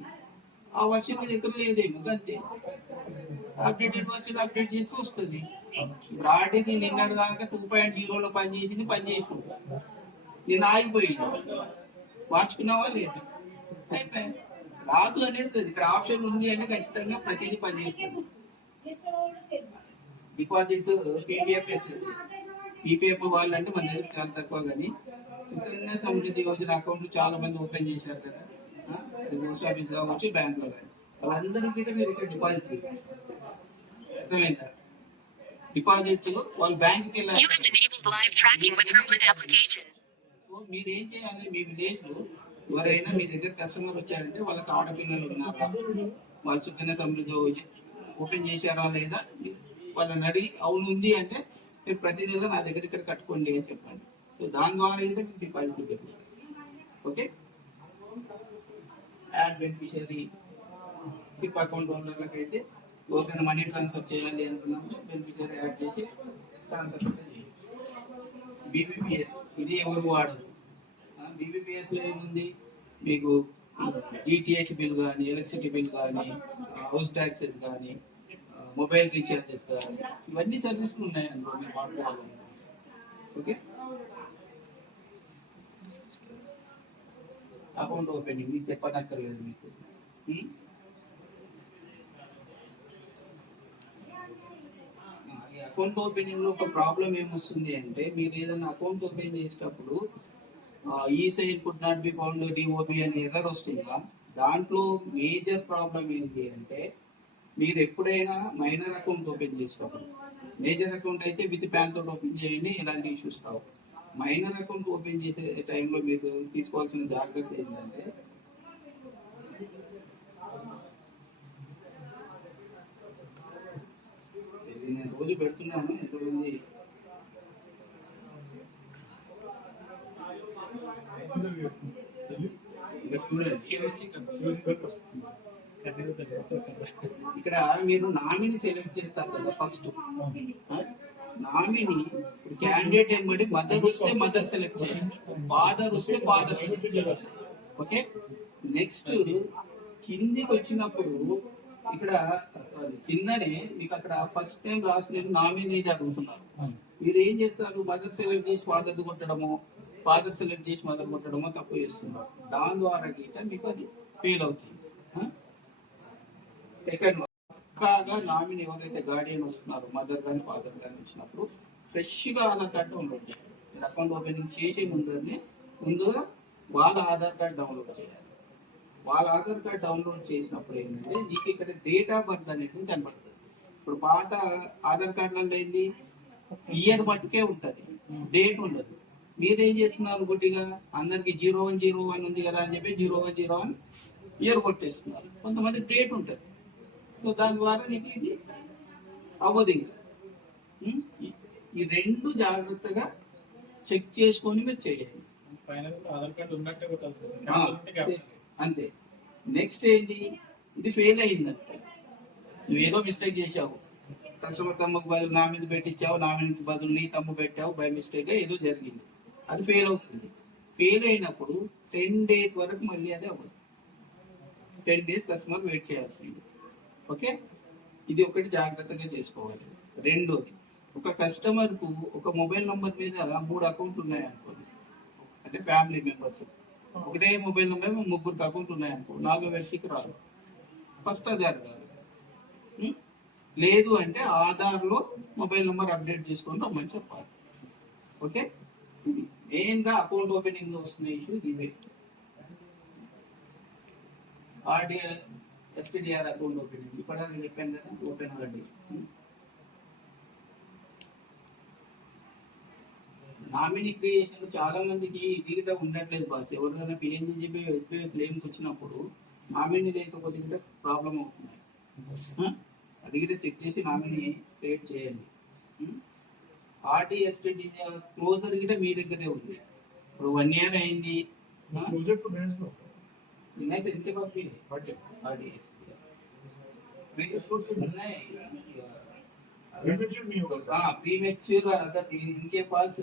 ఆ వర్షన్ మీ దగ్గర లేదేమో అంతే. అప్డేటెడ్ వర్షన్ అప్డేట్ చేసి వస్తుంది. వాటిది నిన్నటి దాకా 2.0లో పనిచేసింది, పనిచేసినావు, నేను ఆగిపోయింది, మార్చుకున్నావా లేదు, అయిపోయి రాదు అనేది. ఇక్కడ ఆప్షన్ ఉంది అంటే ఖచ్చితంగా ప్రతిదీ పనిచేస్తుంది. డిపాజిట్ పీపీఎఫ్ పీపీఎఫ్ వాళ్ళు అంటే మన దగ్గర చాలా తక్కువ, కానీ సుకన్య సమృద్ధి యోజన అకౌంట్లు చాలా మంది ఓపెన్ చేశారు కదా, పోస్ట్ ఆఫీస్ కావచ్చు, బ్యాంక్ లో కానీ, వాళ్ళందరికీ మీరు ఇక్కడ డిపాజిట్ అర్థమైందా? డిపాజిట్ వాళ్ళు బ్యాంకుకి వెళ్ళాలి. సో మీరేం చేయాలి, మీ విలేజ్ లో ఎవరైనా మీ దగ్గర కస్టమర్ వచ్చారంటే వాళ్ళకి ఆడపిల్లలు ఉన్నారా, వాళ్ళు సుకన్య సమృద్ధి ఓపెన్ చేశారా లేదా వాళ్ళని అడిగి అవును ఉంది అంటే మీరు ప్రతి నెల నా దగ్గర ఇక్కడ కట్టుకోండి అని చెప్పండి. సో దాని ద్వారా అయితే మీకు డిపాజిట్ పెరుగుతుంది. ఓకే, యాడ్ బెనిఫిషియరీ సిప్ అకౌంట్ హోల్డర్లకు అయితే ఎవరికైనా మనీ ట్రాన్స్ఫర్ చేయాలి అనుకున్నప్పుడు బెనిఫిషియరీ యాడ్ చేసి ట్రాన్స్ఫర్ చేయాలి. బీబీపీఎస్ ఇది ఎవరు వాడరు. బీబీపీఎస్ లో ఏముంది, మీకు ఈటీహెచ్ బిల్ కానీ, ఎలక్ట్రిసిటీ బిల్ కానీ, హౌస్ ట్యాక్సెస్ కానీ, మొబైల్ రీఛార్జెస్ కానీ, ఇవన్నీ సర్వీసులు ఉన్నాయి అందులో మీరు వాడుకోవాలి. ఓకే, అకౌంట్ ఓపెనింగ్ మీకు చెప్పనక్కర్లేదు మీకు. అకౌంట్ ఓపెనింగ్ లో ఒక ప్రాబ్లం ఏమొస్తుంది అంటే, మీరు ఏదైనా అకౌంట్ ఓపెన్ చేసేటప్పుడు ఈ sign could not be found DOB అని ఎర్రర్ వస్తుందా. దాంట్లో మేజర్ ప్రాబ్లం ఏంటి అంటే, మీరు ఎప్పుడైనా మైనర్ అకౌంట్ ఓపెన్ చేసేటప్పుడు, మేజర్ అకౌంట్ అయితే విత్ ప్యాన్ తోటి ఓపెన్ చేయండి, ఎలాంటి ఇష్యూస్ రావు. మైనర్ అకౌంట్ ఓపెన్ చేసే టైంలో మీరు తీసుకోవాల్సిన జాగ్రత్త ఏంటంటే, ఇది నేను రోజు పెడుతున్నాను, ఎంతమంది ఇక్కడ మీరు నామిని సెలెక్ట్ చేస్తారు కదా ఫస్ట్. నామిని క్యాండిడేట్ ఏమడి మదర్ వస్తే మదర్ సెలెక్ట్ చేయాలి, ఫాదర్ వస్తే ఫాదర్ సెలెక్ట్ చేయాలి. ఓకే, నెక్స్ట్ కిందికి వచ్చినప్పుడు ఇక్కడ కిందనే మీకు అక్కడ first name last name nominee అడుగుతున్నారు. మీరు ఏం చేస్తారు, మదర్ సెలెక్ట్ చేసి ఫాదర్ కొట్టడము, ఫాదర్ సెలెక్ట్ చేసి మదర్ కొట్టడమో తప్పు చేస్తున్నారు. దాని ద్వారా గీట మీకు అది ఫెయిల్ అవుతుంది. సెకండ్, పక్కాగా నామినీ ఎవరైతే గార్డియన్ వస్తున్నారో మదర్ కానీ ఫాదర్ కానీ వచ్చినప్పుడు ఫ్రెష్గా ఆధార్ కార్డు డౌన్లోడ్ చేయాలి. మీరు అకౌంట్ ఓపెనింగ్ చేసే ముందుగా వాళ్ళ ఆధార్ కార్డు డౌన్లోడ్ చేయాలి. వాళ్ళ ఆధార్ కార్డు డౌన్లోడ్ చేసినప్పుడు ఏంటంటే మీకు ఇక్కడ డేట్ ఆఫ్ బర్త్ అనేది కనబడుతుంది. ఇప్పుడు పాత ఆధార్ కార్డులలో ఏంది, ఇయర్ మట్టుకే ఉంటుంది, డేట్ ఉండదు. మీరేం చేస్తున్నారు, గుడ్డిగా అందరికి 0101 ఉంది కదా అని చెప్పి 0101 ఇయర్ కొట్టేస్తున్నారు. కొంతమంది డేట్ ఉంటుంది. సో దాని ద్వారా నీకు ఇది అవ్వదు. ఇంకా ఈ రెండు జాగ్రత్తగా చెక్ చేసుకొని మీరు చేయండి. అంతే. నెక్స్ట్ ఏంటి, ఇది ఫెయిల్ అయిందంటే నువ్వేదో మిస్టేక్ చేసావు, కస్టమర్ తమ్ముకు బదులు నా మీద పెట్టించావు, నా మీద బదులు నీ తమ్ము పెట్టావు, బై మిస్టేక్ ఏదో జరిగింది, అది ఫెయిల్ అవుతుంది. ఫెయిల్ అయినప్పుడు 10 days వరకు మళ్ళీ అదే అవ్వదు. 10 days కస్టమర్ వెయిట్ చేయాల్సింది. ఓకే, ఇది ఒకటి జాగ్రత్తగా చేసుకోవాలి. రెండోది, ఒక కస్టమర్ కు ఒక మొబైల్ నంబర్ మీద 3 అకౌంట్లు ఉన్నాయి అనుకోండి, అంటే ఫ్యామిలీ మెంబర్స్ ఒకటే మొబైల్ నెంబర్ ముగ్గురికి అకౌంట్లు ఉన్నాయి అనుకో, 4 వ్యక్తికి రాదు. ఫస్ట్ అది అడగాలి. లేదు అంటే ఆధార్లో మొబైల్ నెంబర్ అప్డేట్ చేసుకొని రమ్మని చెప్పాలి. ఓకే, మెయిన్గా అకౌంట్ ఓపెనింగ్ వస్తున్న ఇష్యూ ఇవే. ఆర్డిఆర్ ఎస్పీడిఆర్ అకౌంట్ ఓపెనింగ్ ఇప్పటిదాకా చెప్పాను కదా, ఓపెన్ ఆర్డి. నామినీ క్రియేషన్ చాలా మందికి ఇది గిట్ట ఉండట్లేదు బాస్. ఎవరిదైనా పిఎన్జీబీ ఎస్బీఐ క్లెయిమ్కి వచ్చినప్పుడు నామినీ లేకపోతే గిట్ట ప్రాబ్లం అవుతున్నాయి. అది గిట్ట చెక్ చేసి నామినీ క్రియేట్ చేయండి. ఆర్టీఎస్టీ క్లోజర్ గిట్ట మీ దగ్గరే ఉంది. ఇప్పుడు 1 year అయింది. प्रीमेच्योर अगर इनके पास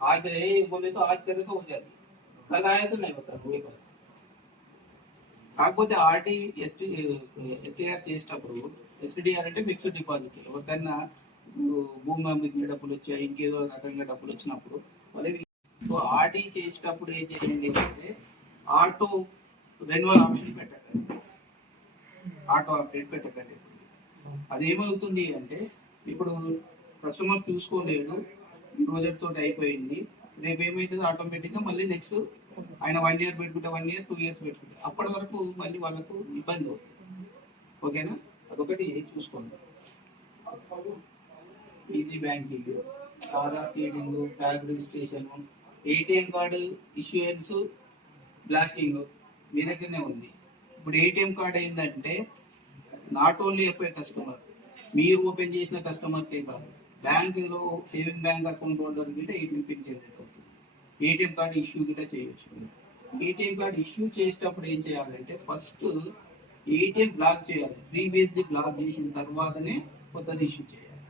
आज है बोले तो आज करे तो हो जाती, कल आया तो नहीं होता उनके पास. కాకపోతే ఆర్టీ ఎస్టీఆర్ చేసేటప్పుడు, ఎస్టీడీఆర్ అంటే ఫిక్స్డ్ డిపాజిట్, ఎవరికైనా భూమి అమ్మికి డబ్బులు వచ్చాయి, ఇంకేదో రకంగా డబ్బులు వచ్చినప్పుడు వాళ్ళవి. సో ఆర్టీ చేసేటప్పుడు ఏం చేయండి అంటే ఆటో రెన్యువల్ ఆప్షన్ పెట్టకండి, ఆటో అప్డేట్ పెట్టకండి. అదేమవుతుంది అంటే ఇప్పుడు కస్టమర్ చూసుకోలేడు, ఈ రోజుతో అయిపోయింది, రేపు ఏమవుతుంది ఆటోమేటిక్గా మళ్ళీ నెక్స్ట్ ఆయన 1 year పెట్టుకుంటే 1 year 2 years పెట్టుకుంటే అప్పటి వరకు మళ్ళీ వాళ్ళకు ఇబ్బంది అవుతుంది. ఓకేనా, అదొకటి చూసుకోండి. Easy banking, Aadhaar seeding, tag registration, ATM card issuance, blocking మీ దగ్గరనే ఉంది. ఇప్పుడు ఏటీఎం కార్డు ఏంటంటే నాట్ ఓన్లీ ఎఫ్ఐ కస్టమర్, మీరు ఓపెన్ చేసిన కస్టమర్కే కాదు, బ్యాంకులో సేవింగ్ బ్యాంక్ అకౌంట్ హోల్డర్ గిట్ట ఏటీఎం పిన్ జనరేట్ అవుతుంది. ఏటీఎం కార్డు ఇష్యూ గిట్ట చేయొచ్చు. ఏటీఎం కార్డు ఇష్యూ చేసేటప్పుడు ఏం చేయాలంటే ఫస్ట్ ఏటీఎం బ్లాక్ చేయాలి. ప్రీవియస్లీ బ్లాక్ చేసిన తర్వాతనే కొత్తది ఇష్యూ చేయాలి.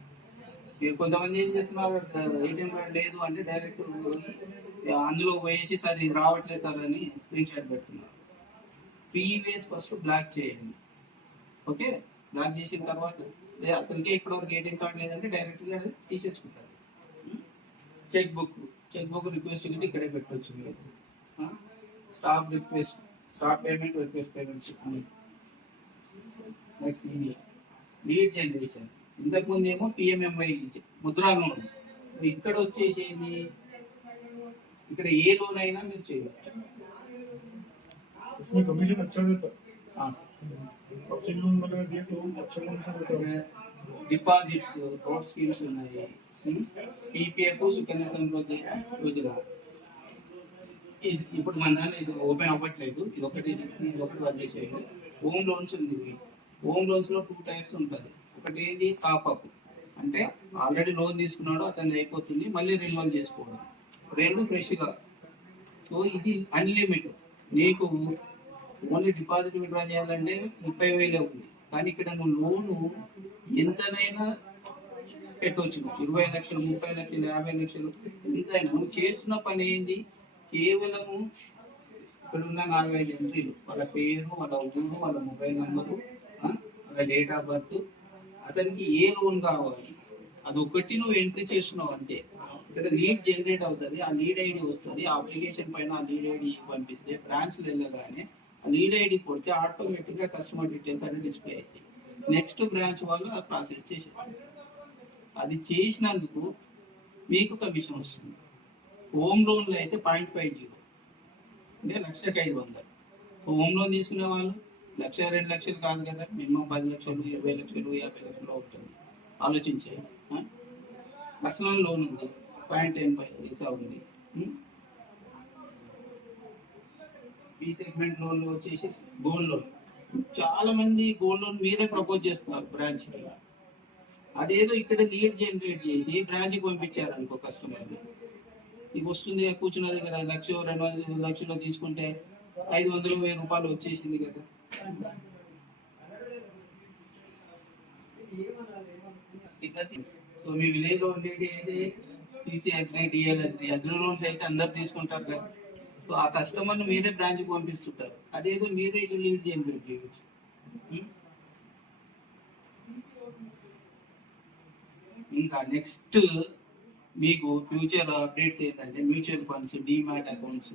మీరు కొంతమంది ఏం చేస్తున్నారు, ఏటీఎం కార్డు లేదు అంటే డైరెక్ట్ అందులో పోయేసి సార్ ఇది రావట్లేదు సార్ అని స్క్రీన్ షాట్ పెడుతున్నారు. ప్రీవియస్ ఫస్ట్ బ్లాక్ చేయండి. ఓకే, బ్లాక్ చేసిన తర్వాత అసలుకే ఇప్పటివరకు ఏటీఎం కార్డు లేదంటే డైరెక్ట్గా తీసేసుకుంటారు. చెక్ బుక్ రిక్వెస్ట్ కింద ఇక్కడే పెట్టవచ్చు మీరు. Stop request, stop payment, request payment. Next ఇది లీడ్ జనరేషన్. ఇంతకుముందు ఏమో పిఎంఎంఐ ముద్రా లోన్, ఇక్కడ వచ్చేసేది ఇక్కడ ఏ లోన్ అయినా మీరు చేయవచ్చు. कमीशन अच्छा देता है, हाउसिंग लोन वगैरह दिए तो अच्छा कमीशन देता है. డిపాజిట్స్, కోర్ట్ స్కీమ్స్ ఉన్నాయి, పీపీఎఫ్, సుకన్య సమృద్ధి యోజన. ఇప్పుడు మన దాంట్లో ఇది ఓపెన్ అవ్వట్లేదు, ఇది ఒకటి వర్క్ చేసేయండి. హోమ్ లోన్స్ ఉంది. హోమ్ లోన్స్ లో 2 types ఉంటుంది. ఒకటి ఏంది టాప్అప్, అంటే ఆల్రెడీ లోన్ తీసుకున్నాడు అతను అయిపోతుంది మళ్ళీ రెన్యువల్ చేసుకోవడం. 2 ఫ్రెష్గా. సో ఇది అన్లిమిట్, నీకు ఓన్లీ డిపాజిట్ విత్డ్రా చేయాలంటే 30,000 ఉంది, కానీ ఇక్కడ నువ్వు లోను ఎంతనైనా పెట్టవచ్చు. 20 లక్షలు, 30 లక్షలు, 50 లక్షలు, ఎంత నువ్వు చేస్తున్న పని ఏంది, కేవలము ఇక్కడ ఉన్న 4-5 ఎంట్రీలు, వాళ్ళ పేరు, వాళ్ళ ఊరు, వాళ్ళ మొబైల్ నెంబరు, వాళ్ళ డేట్ ఆఫ్ బర్త్, అతనికి ఏ లోన్ కావాలి అదొకటి నువ్వు ఎంట్రీ చేస్తున్నావు అంతే. ఇక్కడ లీడ్ జనరేట్ అవుతుంది, ఆ లీడ్ ఐడి వస్తుంది, ఆ అప్లికేషన్ పైన ఆ లీడ్ ఐడి పంపిస్తే బ్రాంచ్లో వెళ్ళగానే ఆ లీడ్ ఐడి కొడితే ఆటోమేటిక్గా కస్టమర్ డీటెయిల్స్ అనేది డిస్ప్లే అవుతాయి. నెక్స్ట్ బ్రాంచ్ వాళ్ళు ఆ ప్రాసెస్ చేసేస్తారు. అది చేసినందుకు మీకు కమిషన్ వస్తుంది. హోమ్ లోన్లో అయితే 0.50 అంటే 1,500,000. హోమ్ లోన్ తీసుకునే వాళ్ళు 1,00,000 2 లక్షలు కాదు కదా, మినిమం 10 లక్షలు, 20 లక్షలు, 50 లక్షలు అవుతుంది. ఆలోచించేయండి. పర్సనల్ లోన్ ఉంది, 0.10 ఉంది. ఈ సెగ్మెంట్ లోన్లో వచ్చేసి గోల్డ్ లోన్. చాలా మంది గోల్డ్ లోన్ మీరే ప్రపోజ్ చేస్తున్నారు బ్రాంచ్కి. అదేదో ఇక్కడ లీడ్ జనరేట్ చేసి బ్రాంచ్కి పంపించారు అనుకో కస్టమర్ని, ఇది వస్తుంది కూర్చున్న దగ్గర 1,00,000 2 లక్షలు తీసుకుంటే 500,000 రూపాయలు వచ్చేసింది కదా. సో మీ విలేజ్ లో ఉండేది అయితే CC agri, DL agri loans అయితే అందరు తీసుకుంటారు కదా. సో ఆ కస్టమర్ని మీరే బ్రాంచ్కి పంపిస్తుంటారు, అదేదో మీరే ఇటు లీడ్ జనరేట్ చేయవచ్చు. ఇంకా నెక్స్ట్ మీకు ఫ్యూచర్ అప్డేట్స్ ఏంటంటే mutual funds, demat accounts.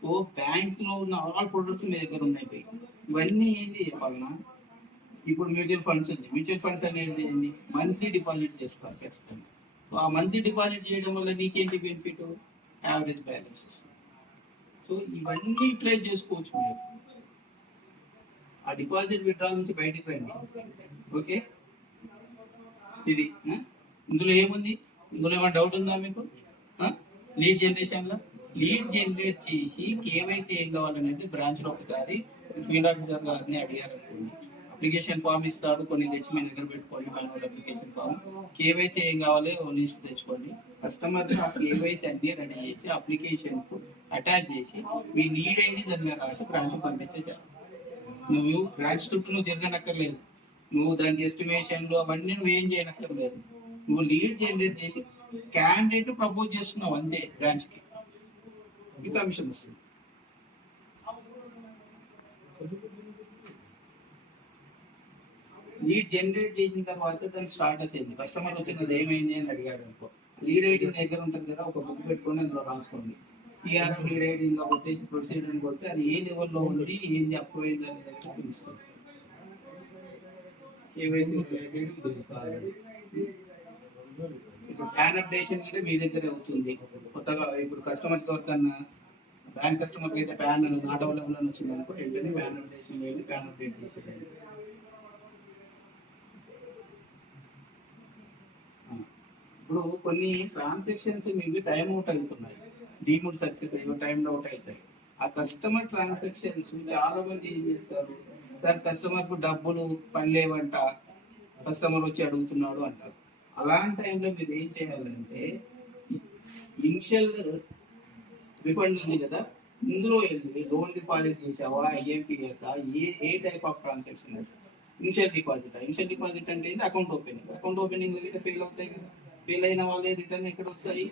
So bank లో ఉన్న ఆల్ ప్రొడక్ట్స్ మీ దగ్గర ఉన్నాయి పోయి. ఇవన్నీ ఏంది చెప్పాలన్నా, ఇప్పుడు మ్యూచువల్ ఫండ్స్ ఉంది. మ్యూచువల్ ఫండ్స్ అనేది ఏంది, మంత్లీ డిపాజిట్ చేస్తారు ఖచ్చితంగా. సో ఆ మంత్లీ డిపాజిట్ చేయడం వల్ల నీకేంటి బెనిఫిట్, యావరేజ్ బ్యాలెన్స్ వస్తుంది. సో ఇవన్నీ యూటిలైజ్ చేసుకోవచ్చు మీరు. ఆ డిపాజిట్ విత్డ్రాల్ నుంచి బయటికి రండి. ఓకే, ఇది ఇందులో ఏముంది, ఇందులో ఏమైనా డౌట్ ఉందా మీకు? లీడ్ జనరేషన్ లో లీడ్ జనరేట్ చేసి కేవైసీ ఏం కావాలనేది బ్రాంచ్ లో ఒకసారి ఫీల్డ్ ఆఫీసర్ గారిని అడిగారు అనుకోండి. అప్లికేషన్ ఫామ్ ఇస్తాడు, కొన్ని తెచ్చి మీ దగ్గర పెట్టుకోండి. మాన్యువల్ అప్లికేషన్ ఫామ్, కేవైసీ ఏం కావాలి ఓ లిస్ట్ తెచ్చుకోండి. కస్టమర్ ఆ కేవైసీ అన్ని రెడీ చేసి అప్లికేషన్ కు అటాచ్ చేసి మీ లీడ్ ఐడి దాని మీద రాసి బ్రాంచ్ పంపిస్తే చాలు. నువ్వు బ్రాంచ్ చుట్టూ నువ్వు తిరగనక్కర్లేదు. నువ్వు దానికి ఎస్టిమేషన్లు అవన్నీ నువ్వు ఏం చేయనక్కర్లేదు. నువ్వు లీడ్ జనరేట్ చేసి క్యాండిడేట్ ప్రపోజ్ చేస్తున్నావు అంతే, బ్రాంచ్ కి ఈ కమిషన్ వస్తుంది. లీడ్ జనరేట్ చేసిన తర్వాత దాని స్టాటస్ ఏంది, కస్టమర్ వచ్చినది ఏమైంది అని అడిగాడు అనుకో, లీడ్ ఐడి దగ్గర ఉంటుంది కదా, ఒక బుక్ పెట్టుకొని అందులో రాసుకోండి. సిఆర్ఎం లీడ్ ఐడి ఇలా కొట్టేసి ప్రొసీడ్ అని కొడితే అది ఏ లెవెల్లో ఉంది, ఏంది అప్రూవ్ అయింది అనేది తెలుస్తుంది. కేవైసీ రిలేటెడ్ తెలుసు ఆల్రెడీ. ఇప్పుడు ప్యాన్ అప్డేషన్ అయితే మీ దగ్గర అవుతుంది. కొత్తగా ఇప్పుడు కస్టమర్కి ఎవరికన్నా, బ్యాంక్ కస్టమర్కి అయితే ప్యాన్ నాట్ అవైలబుల్ అని వచ్చింది అనుకో, వెంటనే ప్యాన్ అప్డేషన్ వెళ్ళి ప్యాన్ అప్డేట్ చేసేయండి. ఇప్పుడు కొన్ని ట్రాన్సాక్షన్స్ మీకు టైం అవుట్ అవుతున్నాయి, డీమోడ్ సక్సెస్ అయ్యో టైం అవుట్ అవుతాయి. ఆ కస్టమర్ ట్రాన్సాక్షన్స్ చాలా మంది ఏం చేస్తారు, సార్ కస్టమర్ కు డబ్బులు పనిలేవంట, కస్టమర్ వచ్చి అడుగుతున్నాడు అంటారు. అలాంటి టైంలో మీరు ఏం చేయాలంటే, ఇనిషియల్ రిఫండ్ ఉంది కదా, ఇందులో వెళ్ళి లోన్ డిపాజిట్ చేసావా, IMPS A type of transaction అంటే ఇనిషియల్ డిపాజిట్. ఇనిషియల్ డిపాజిట్ అంటే account opening. Account opening fail అవుతాయి కదా, ఫెయిల్ అయిన వాళ్ళే రిటర్న్ ఎక్కడ వస్తాయి,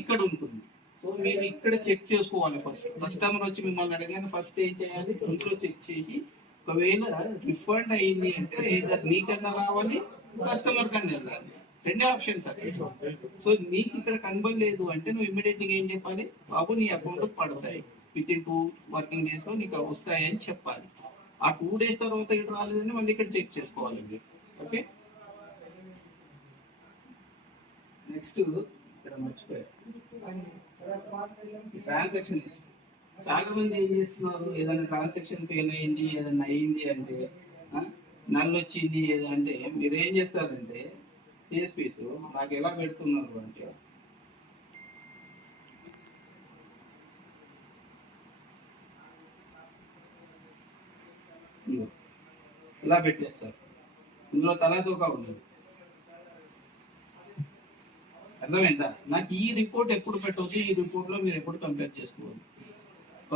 ఇక్కడ ఉంటుంది. సో మీరు ఇక్కడ చెక్ చేసుకోవాలి. ఫస్ట్ కస్టమర్ వచ్చి మిమ్మల్ని అడగానే ఫస్ట్ ఏం చేయాలి, ఇంట్లో చెక్ చేసి ఒకవేళ రిఫండ్ అయింది అంటే ఏదో నీకన్నా రావాలి, కస్టమర్ కన్నా వెళ్ళాలి, రెండే ఆప్షన్స్ అక్కడ. సో నీకు ఇక్కడ కనబడలేదు అంటే నువ్వు ఇమ్మీడియట్ గా ఏం చెప్పాలి, బాబు నీ అకౌంట్ పడతాయి, విత్ ఇన్ 2 వర్కింగ్ డేస్ లో నీకు వస్తాయి అని చెప్పాలి. ఆ 2 డేస్ తర్వాత ఇక్కడ రాలేదని మళ్ళీ ఇక్కడ చెక్ చేసుకోవాలి మీరు. ఓకే, నెక్స్ట్ ఇక్కడ మర్చిపోయారు ట్రాన్సాక్షన్ హిస్టరీ. చాలా మంది ఏం చేస్తున్నారు, ఏదైనా ట్రాన్సాక్షన్ ఫెయిల్ అయింది, ఏదైనా అయింది అంటే నల్లు వచ్చింది అంటే మీరు ఏం చేస్తారంటే, సిఎస్పీస్ నాకు ఎలా పెడుతున్నారు అంటే, ఇలా పెట్టేస్తారు, ఇందులో తలాతోక ఉండదు. అర్థమైందా? నాకు ఈ రిపోర్ట్ ఎప్పుడు పెట్టవచ్చు, ఈ రిపోర్ట్ లో మీరు ఎప్పుడు కంపేర్ చేసుకోవాలి.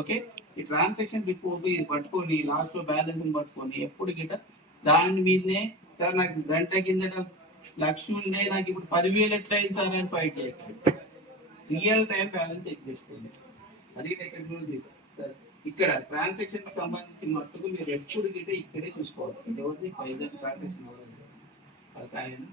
ఓకే, ఈ ట్రాన్సాక్షన్ రిపోర్ట్ ఇది పట్టుకొని లాస్ట్ లో బ్యాలెన్స్ పట్టుకొని ఎప్పుడు గిట్ట దాని మీదనే, సార్ నాకు గంట కిందట 1,00,000 ఉండే నాకు ఇప్పుడు 10,000 ఎట్లా అయింది సార్ అని ఫైట్ చేయకండి. రియల్ టైం బ్యాలెన్స్ చెక్ చేసుకోండి. అది టెక్నాలజీ సార్. ఇక్కడ ట్రాన్సాక్షన్ కి సంబంధించిన మట్టుకు మీరు ఎప్పుడు గిట్ట ఇక్కడే చూసుకోవాలి. ఎవరిది ఫైజర్ ట్రాన్సాక్షన్ అవ్వలేదు ఆయన.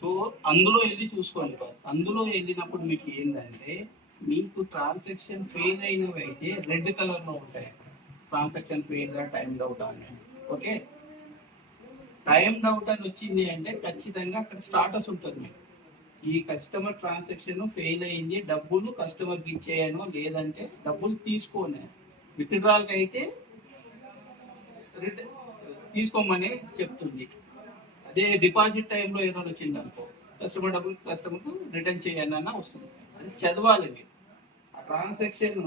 సో అందులో వెళ్ళి చూసుకోండి ఫస్ట్. అందులో వెళ్ళినప్పుడు మీకు ఏంటంటే, మీకు ట్రాన్సాక్షన్ ఫెయిల్ అయినవి అయితే రెడ్ కలర్ లో ఉంటాయి, ట్రాన్సాక్షన్ ఫెయిల్ గా టైం అవుట్ అని. ఓకే, టైం అవుట్ అని వచ్చింది అంటే ఖచ్చితంగా అక్కడ స్టాటస్ ఉంటుంది మీకు, ఈ కస్టమర్ ట్రాన్సాక్షన్ ఫెయిల్ అయింది, డబ్బులు కస్టమర్కి ఇచ్చేయను, లేదంటే డబ్బులు తీసుకోను. విత్డ్రాల్కి అయితే తీసుకోమని చెప్తుంది. అదే డిపాజిట్ టైంలో ఏదో వచ్చింది అనుకో, డబ్బులు కస్టమర్కు రిటర్న్ చేయాలి అన్న వస్తుంది. అది చదవాలి మీరు. ఆ ట్రాన్సాక్షన్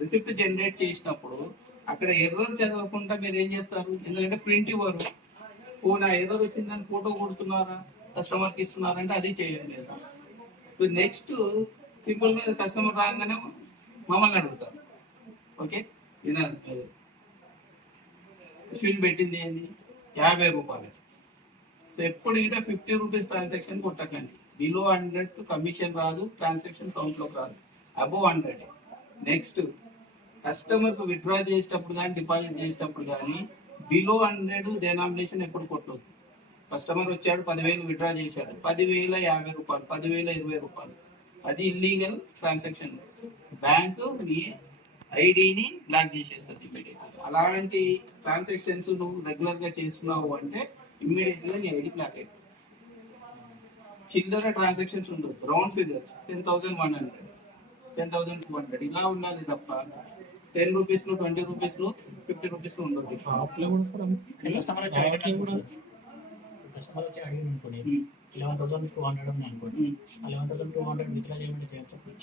రిసిప్ట్ జనరేట్ చేసినప్పుడు అక్కడ ఎర్రర్ చదవకుండా మీరు ఏం చేస్తారు, ఎందుకంటే ప్రింట్ ఇవ్వరు. నా ఎర్రర్ వచ్చిందని ఫోటో కొడుతున్నారా, కస్టమర్కి ఇస్తున్నారంటే అది చేయడం లేదు. సో నెక్స్ట్ సింపుల్ గా కస్టమర్ రాగానే మమ్మల్ని అడుగుతారు. ఓకే, అశ్విన్ పెట్టింది ఏంది 50 రూపాయలు. సో ఎప్పుడు ఇట్లా 50 రూపీస్ ట్రాన్సాక్షన్ కొట్టకండి. బిలో 100 కమిషన్ రాదు, ట్రాన్సాక్షన్ కౌంట్లోకి రాదు. అబోవ్ 100. నెక్స్ట్ కస్టమర్కు విత్డ్రా చేసేటప్పుడు కానీ డిపాజిట్ చేసేటప్పుడు కానీ బిలో 100 డెనామినేషన్ ఎప్పుడు కొట్టవద్దు. కస్టమర్ వచ్చాడు 10,000 విత్డ్రా చేశాడు, 10,000 50 రూపాయలు, 10,000 20 రూపాయలు, అది ఇల్లీగల్ ట్రాన్సాక్షన్. బ్యాంకు మీ ఐడిని బ్లాక్ చేసేస్తుంది ఇమ్మీడియట్గా. అలాంటి ట్రాన్సాక్షన్స్ నువ్వు రెగ్యులర్గా చేస్తున్నావు అంటే ఇమ్మీడియట్గా నీ ఐడి బ్లాక్ అయిపోతుంది. చిల్లర ట్రాన్సాక్షన్స్ ఉండదు, రౌండ్ ఫిగర్స్ 10,100, 10,200 ఇలా ఉండాలి తప్ప 10 రూపీస్లో, 20 రూపీస్లో, 50 రూపీస్లో ఉండదు. కస్టమర్ వచ్చి అడిగింది అనుకోండి 11,200 ఉంది అనుకోండి, 11,200 విత్డ్రా చేయమంటే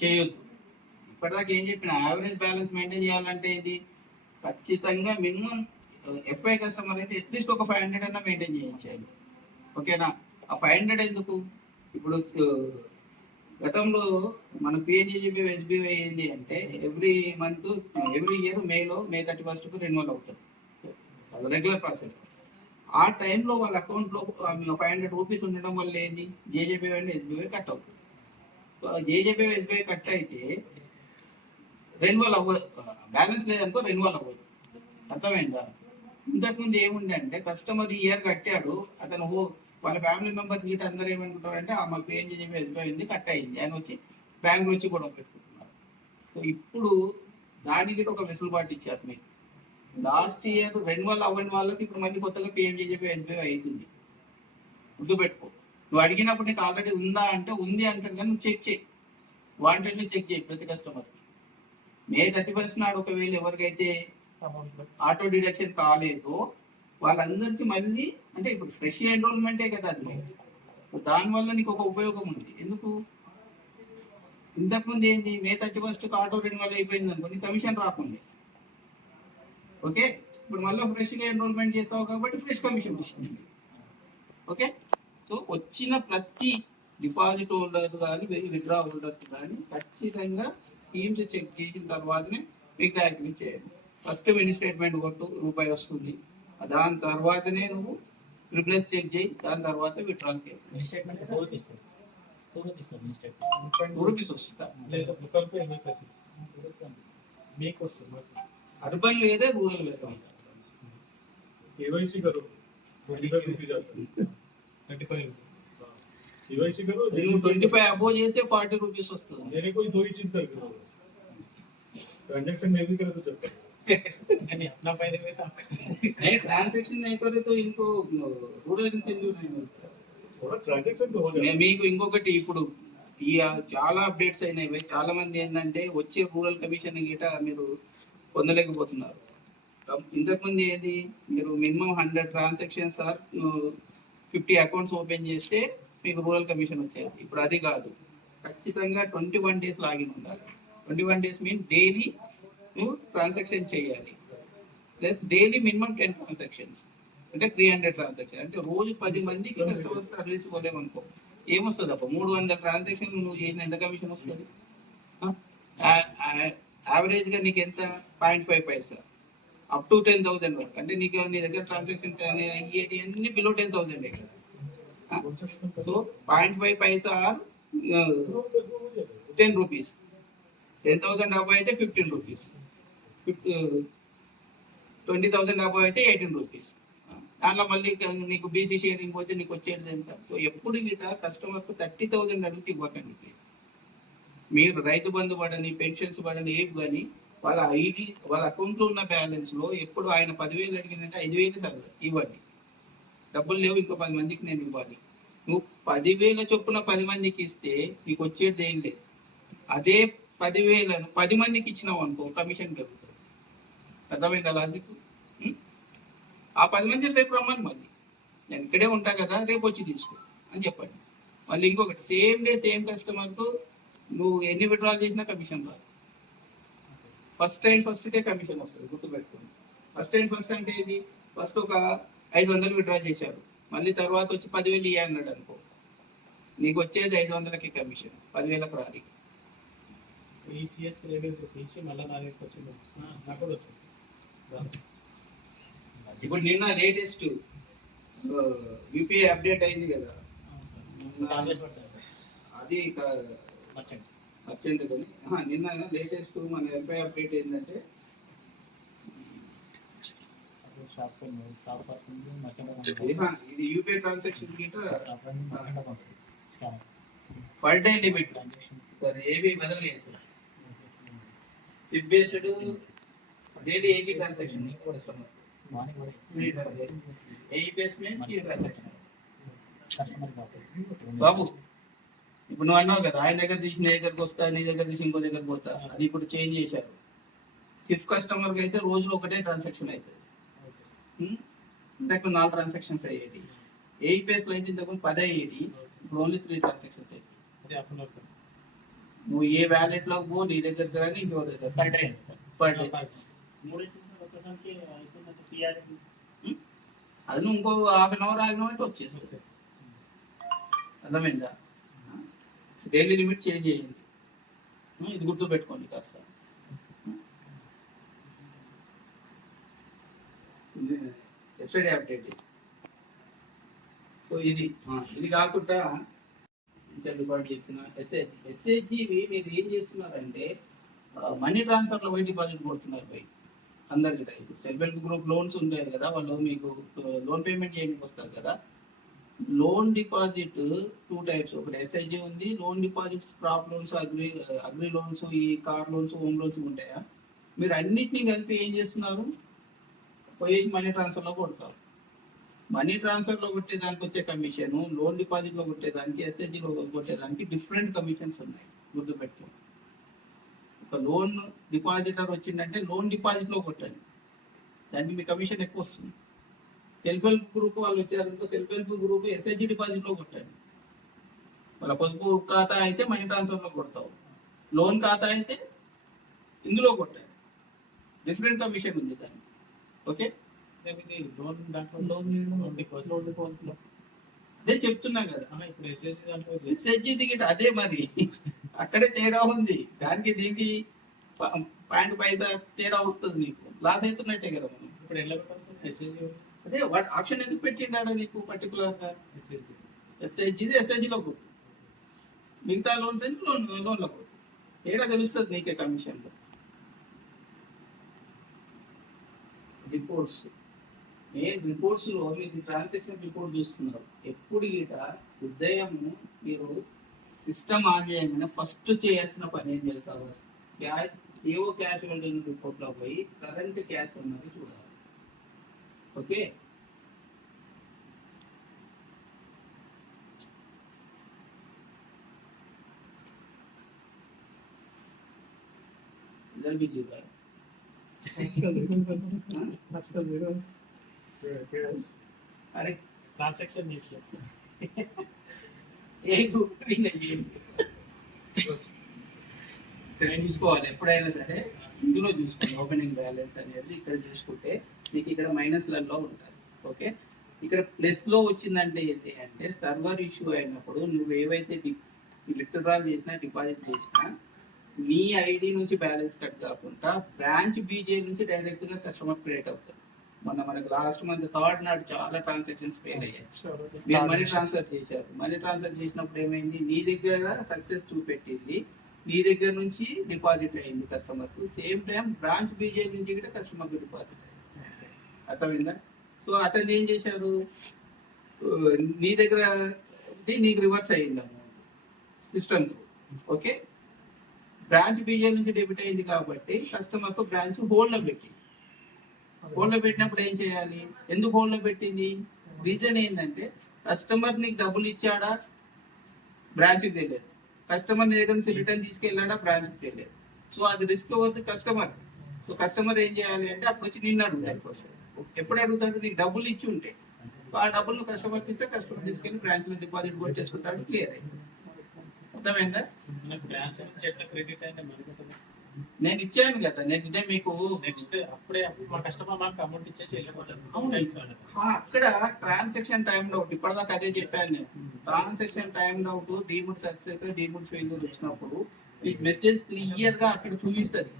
చేయొద్దు. ఇప్పటిదాకా ఏం చెప్పిన యావరేజ్ బ్యాలెన్స్ మెయింటైన్ చేయాలంటే ఇది ఖచ్చితంగా మినిమం ఎఫ్ఐ కస్టమర్ అయితే అట్లీస్ట్ ఒక 500 అన్నా మెయింటైన్ చేయించాలి. ఓకేనా? ఆ 500 ఎందుకు? ఇప్పుడు గతంలో మన పిఎన్జిబి ఎస్బీఐ ఏంటి అంటే ఎవ్రీ ఇయర్ మే 31కు రెన్యువల్ అవుతుంది. అది రెగ్యులర్ ప్రాసెస్. ఆ టైంలో వాళ్ళ అకౌంట్లో 500 రూపీస్ ఉండడం వల్ల ఏంది జేజేబీ అండ్ ఎస్బీఐ కట్ అవుతుంది. సో జేజేబీ ఎస్బీఐ కట్ అయితే రెన్యువల్ అవ్వదు, బ్యాలెన్స్ లేదనుకో రెన్యువల్ అవ్వదు. అర్థమైందా? ఇంతకుముందు ఏముంది అంటే కస్టమర్ ఈ ఇయర్ కట్టాడు, అతను వాళ్ళ ఫ్యామిలీ మెంబర్స్ గిట్ట అందరూ ఏమనుకుంటారంటే మా పిఎన్జిబి ఎస్బీఐ ఉంది కట్ అయింది అని వచ్చి బ్యాంక్ వచ్చి గొడవ పెట్టుకుంటున్నారు. సో ఇప్పుడు దానికి ఒక వెసులుబాటు ఇచ్చారు మీకు. లాస్ట్ ఇయర్ రెన్యువల్ అవ్వని వాళ్ళకి ఇప్పుడు మళ్ళీ కొత్తగా పిఎంజేజేపీ ఎస్బీఐ అవుతుంది. గుర్తుపెట్టుకో. నువ్వు అడిగినప్పుడు నీకు ఆల్రెడీ ఉందా అంటే ఉంది అంటాడు, కానీ నువ్వు చెక్ చేయి, వాంటెడ్లీ చెక్ చేయి ప్రతి కస్టమర్కి. మే 31 నాడు ఒకవేళ ఎవరికైతే ఆటో డిడక్షన్ కాలేదో వాళ్ళందరికీ మళ్ళీ అంటే ఇప్పుడు ఫ్రెష్ ఎన్రోల్మెంటే కదా అది. సో దానివల్ల నీకు ఒక ఉపయోగం ఉంది. ఎందుకు? ఇంతకుముందు ఏంది మే 31కి ఆటో రెన్యువల్ అయిపోయింది అనుకో నీ కమిషన్ రాకుండా. ఓకే, ఇప్పుడు మళ్ళీ ఫ్రెష్గా ఎన్రోల్మెంట్ చేస్తావు కాబట్టి ఫ్రెష్ కమిషన్ వస్తుంది. ఓకే, సో వచ్చిన ప్రతి డిపాజిట్ హోల్డర్ కానీ విత్డ్రా హోల్డర్ కానీ ఖచ్చితంగా స్కీమ్స్ చెక్ చేసిన తర్వాతనే మీకు యాక్టివేట్ చేయండి. ఫస్ట్ మినీ స్టేట్మెంట్ కొట్టు, రూపాయి వస్తుంది. దాని తర్వాతనే నువ్వు రిప్లేస్ చెక్ చేయి, దాని తర్వాత విత్డ్రాల్ చేయి. రూపీస్ వస్తుందా? మీకు వస్తుంది. అర్బన్ వేరే, రూరల్ వేరే ఉంటారు. केवाईसी करो 25 रुपीस आता है 35 केवाईसी करो 25 अबो చేస్తే 40 రూపీస్ వస్తుంది. मेरे को दो ही चीज करके दो, ट्रांजैक्शन नहीं भी करे तो चलता है नहीं अपना फायदे में तो आपका नहीं, ट्रांजैक्शन नहीं करे तो इनको రూరల్ ఇన్సెంటివ్ नहीं मिलता. थोड़ा ट्रांजैक्शन तो हो जाए. మీకు ఇంకొకటి ఇప్పుడు ఈ చాలా అప్డేట్స్ అయినాయి. చాలా మంది ఏంటంటే వచ్చే రూరల్ కమిషన్ గిట మీరు పొందలేకపోతున్నారు. ఇంతకుముందు ఏది మీరు మినిమం 100 ట్రాన్సాక్షన్స్ 50 అకౌంట్స్ ఓపెన్ చేస్తే మీకు రూరల్ కమిషన్ వచ్చేది. ఇప్పుడు అది కాదు, ఖచ్చితంగా 21 డేస్ లాగిన్ ఉండాలి. 21 డేస్ మీన్ డైలీ నువ్వు ట్రాన్సాక్షన్ చేయాలి. ప్లస్ డైలీ మినిమం 10 ట్రాన్సాక్షన్స్ అంటే 300 ట్రాన్సాక్షన్ అంటే రోజు 10 మందికి కస్టమర్ సర్వీస్ ఇవ్వలేమనుకో ఏమొస్తుంది అప్ప 300 ట్రాన్సాక్షన్ నువ్వు చేసిన ఎంత కమిషన్ వస్తుంది? యావరేజ్గా నీకు ఎంత 0.5 పైసా అప్ టు 10,000 వరకు. అంటే నీకు నీ దగ్గర ట్రాన్సాక్షన్స్ అయ్యేటి అన్ని బిలో 10,000 కదా. సో 0.5 పైసా 10 రూపీస్, 10,000 డబ్బా అయితే 15 రూపీస్, 20,000 డబ్బా అయితే 18 రూపీస్. దాంట్లో మళ్ళీ నీకు బీసీ షేరింగ్ పోతే నీకు వచ్చేది ఎంత? సో ఎప్పుడు గిట కస్టమర్కు 30,000 అడిగితే ఇవ్వకండి ప్లీజ్. మీరు రైతు బంధు పడని, పెన్షన్స్ పడని ఏవి కానీ వాళ్ళ ఐడి వాళ్ళ అకౌంట్లో ఉన్న బ్యాలెన్స్లో ఎప్పుడు ఆయన 10,000 అడిగినంటే 5,000 ఇవ్వండి. డబ్బులు లేవు ఇంకో 10 మందికి నేను ఇవ్వాలి. నువ్వు 10,000 చొప్పున 10 మందికి ఇస్తే నీకు వచ్చేది ఏం లేదు. అదే 10,000 10 మందికి ఇచ్చినావు అనుకో కమిషన్ పెరుగుతుంది. అర్థమైందా లాజిక్? ఆ 10 మంది రేపు రమ్మని మళ్ళీ నేను ఇక్కడే ఉంటా కదా రేపు వచ్చి తీసుకో అని చెప్పండి. మళ్ళీ ఇంకొకటి సేమ్ డే సేమ్ కస్టమర్కు నువ్వు ఎన్ని విత్డ్రాల్ చేసినా కమిషన్ రాదు. ఫస్ట్కే కమిషన్ వస్తుంది, గుర్తుపెట్టుకోండి. ఫస్ట్ అంటే ఇది ఫస్ట్ ఒక 500 విత్డ్రా చేశారు, మళ్ళీ తర్వాత వచ్చి 10,000 అన్నాడు అనుకో, నీకు వచ్చేది 500కి కమిషన్, 10,000కి రాదు. ఈసీఎస్ పీరియడ్ తీసి మళ్ళీ నా దగ్గరికి వచ్చింది నాకు కూడా వస్తుంది. ఇప్పుడు నిన్న లేటెస్ట్ యూపీఐ అప్డేట్ అయింది కదా, చార్జెస్ పడతాయి సార్. అది మర్చెంట్. అర్జెంట్ కానీ నిన్న లేటెస్ట్ మన ఎఫ్ఐ అప్డేట్ ఏంటంటే షాప్ పర్సన్ ఇది యూపీఐ ట్రాన్సాక్షన్ కింద shop scanner per day limit transactions sir ఏవి బదలలేదు సార్. సిప్ బేస్డ్ डेली एक ही ट्रांजैक्शन नहीं हो रहा మార్నింగ్ కూడా यही बेस में की ट्रांजैक्शन కస్టమర్ బాబు ఇప్పుడు నువ్వు అన్నావు కదా ఆయన దగ్గర తీసి నీ దగ్గరకు వస్తా, నీ దగ్గర తీసి ఇంకో దగ్గర పోతా, అది ఇప్పుడు చేంజ్ చేశారు. సిఫ్ కస్టమర్కి అయితే రోజులో ఒకటే ట్రాన్సాక్షన్ అవుతుంది. ఇంతకు 4 ట్రాన్సాక్షన్స్ అయ్యేటి. ఏ పేస్లో అయితే ఇంతకు 10 అయ్యేటి, ఇప్పుడు ఓన్లీ 3 ట్రాన్సాక్షన్స్ అయ్యాయి. నువ్వు ఏ వ్యాలెట్లోకి పో, నీ దగ్గర కానీ ఇంకో దగ్గర పర్ డే అది నువ్వు ఇంకో హాఫ్ అన్ అవర్ ఆగినట్టు వచ్చేస్తుంది. అర్థమైందా? డైలీ లిమిట్ చేంజ్ అయ్యింది. ఇది గుర్తు పెట్టుకోండి కాస్త. Yesterday update. సో ఇది కాకుండా డిపార్ట్ చెప్పిన ఎస్హెచ్జివి మీరు ఏం చేస్తున్నారంటే మనీ ట్రాన్స్ఫర్లో పోయి డిపాజిట్ కొడుతున్నారు పోయి అందరికి. ఇప్పుడు సెల్ఫ్ హెల్ప్ గ్రూప్ లోన్స్ ఉంటాయి కదా, వాళ్ళు మీకు లోన్ పేమెంట్ చేయడానికి వస్తారు కదా. లోన్ డిపాజిట్ 2 టైప్స్, ఒకటి ఎస్ఐజి ఉంది, loan deposit crop loans, agri loans, ఈ కార్ లోన్స్, హోమ్ లోన్స్ ఉంటాయా. మీరు అన్నిటినీ కలిపి ఏం చేస్తున్నారు, పోయేసి మనీ ట్రాన్స్ఫర్లో కొడతారు. మనీ ట్రాన్స్ఫర్లో కొట్టేదానికి వచ్చే కమిషన్, లోన్ డిపాజిట్లో కొట్టేదానికి, ఎస్ఐజిలో కొట్టేదానికి డిఫరెంట్ కమిషన్స్ ఉన్నాయి, గుర్తుపెట్టుకోండి. ఒక లోన్ డిపాజిటర్ వచ్చిందంటే లోన్ డిపాజిట్లో కొట్టండి, దానికి మీ కమిషన్ ఎక్కువ వస్తుంది. సెల్ఫ్ హెల్ప్ గ్రూప్ వాళ్ళు వచ్చారంటే సెల్ఫ్ హెల్ప్ గ్రూప్ ఎస్ఐజి డిపాజిట్లో కొట్టండి. వాళ్ళ పొదుపు ఖాతా అయితే మనీ ట్రాన్స్ఫర్లో కొడతావు, లోన్ ఖాతా అయితే ఇందులో కొట్టండి. డిఫరెంట్ కమిషన్ ఉంది దాన్ని. ఓకే, లోన్ దాంట్లో లోన్ డిపాజిట్ అదే చెప్తున్నా కదా. ఇప్పుడు ఎస్ఎస్సి దాంట్లో ఎస్ఐజి దిగిట అదే మరి అక్కడే తేడా ఉంది. దానికి దీనికి పాయింట్ పైసా తేడా వస్తుంది, నీకు లాస్ అవుతున్నట్టే కదా. మనం ఇప్పుడు ఎలా పెట్టాలి సార్ ఎస్ఎస్సి? అదే వాడు ఆప్షన్ ఎందుకు పెట్టిండా నీకు పర్టికులర్గా ఎస్ఎస్సి ఎస్ఐజిలో కొట్టు, మిగతా లోన్స్ అని లోన్లో కొట్టు. తేడా తెలుస్తుంది నీకే కమిషన్లో. రిపోర్ట్స్లో మీరు ట్రాన్సాక్షన్ రిపోర్ట్ చూస్తున్నారు. ఎప్పుడు గిట ఉదయం మీరు సిస్టమ్ ఆన్ చేయగానే ఫస్ట్ చేయాల్సిన పని ఏం తెలుసా, ఏవో క్యాష్ హోల్డింగ్ రిపోర్ట్లో పోయి కరెంట్ క్యాష్ అన్నది చూడాలి. ఓకే, इधर भी जीरो है. अरे ట్రాన్సాక్షన్ చేస్తారు సార్. ఏ గ్రూప్ ఇక్కడ చూసుకోవాలి ఎప్పుడైనా సరే. ఇందులో చూసుకోండి ఓపెనింగ్ బ్యాలెన్స్ అనేది ఇక్కడ చూసుకుంటే మీకు ఇక్కడ మైనస్లలో ఉంటుంది. ఓకే, ఇక్కడ ప్లస్లో వచ్చిందంటే ఏంటి అంటే సర్వర్ ఇష్యూ అయినప్పుడు నువ్వు ఏవైతే విత్డ్రాల్ చేసినా డిపాజిట్ చేసినా మీ ఐడి నుంచి బ్యాలెన్స్ కట్ కాకుండా బ్రాంచ్ బీజే నుంచి డైరెక్ట్గా కస్టమర్ క్రియేట్ అవుతుంది. మనకి లాస్ట్ మంత్ 3rd నాడు చాలా ట్రాన్సాక్షన్స్ ఫెయిల్ అయ్యాయి. మీరు మనీ ట్రాన్స్ఫర్ చేశారు, మనీ ట్రాన్స్ఫర్ చేసినప్పుడు ఏమైంది, నీ దగ్గర సక్సెస్ చూపెట్టింది, నీ దగ్గర నుంచి డిపాజిట్ అయింది కస్టమర్కు. సేమ్ టైం బ్రాంచ్ బీజే నుంచి కూడా కస్టమర్కు డిపాజిట్ అయింది. అర్థమైందా? సో అతను ఏం చేశారు, నీ దగ్గర నీకు రివర్స్ అయ్యింది అమౌంట్ సిస్టమ్. ఓకే, బ్రాంచ్ బీజే నుంచి డెబిట్ అయింది కాబట్టి కస్టమర్కు బ్రాంచ్ హోల్డ్లో పెట్టింది. హోల్డ్లో పెట్టినప్పుడు ఏం చేయాలి, ఎందుకు హోల్డ్లో పెట్టింది, రీజన్ ఏంటంటే కస్టమర్ నీకు డబ్బులు ఇచ్చాడా బ్రాంచ్కి తెలియదు, కస్టమర్ నీ దగ్గర నుంచి రిటర్న్ తీసుకెళ్ళాడా బ్రాంచ్కి తెలియదు. సో అది రిస్క్ అవుతుంది కస్టమర్. సో కస్టమర్ ఏం చేయాలి అంటే అప్పుడు వచ్చి నిన్ను అడుగుతాడు. ఫస్ట్ ఎప్పుడు అడుగుతాడు, నీకు డబ్బులు ఇచ్చి ఉంటే ఆ డబ్బులు నువ్వు కస్టమర్కి ఇస్తే కస్టమర్ తీసుకెళ్ళి బ్రాంచ్లో డిపాజిట్ కూడా చేసుకుంటాడు, క్లియర్ అయింది. అర్థమైందా? బ్రాంచ్ నుంచి ఎట్లా క్రెడిట్ అయినా మనకి నేను ఇచ్చాను కదా, నెక్స్ట్ డే మీకు నెక్స్ట్ అప్పుడే మా కస్టమర్ మాకు అమౌంట్ ఇచ్చేసి వెళ్ళిపోతారు. అక్కడ ట్రాన్సాక్షన్ టైం అవుట్, ఇప్పటిదాకా అదే చెప్పాను నేను. Transaction time out, deemed success, deemed failure వచ్చినప్పుడు ఈ మెసేజ్ క్లియర్ గా అక్కడ చూపిస్తుంది,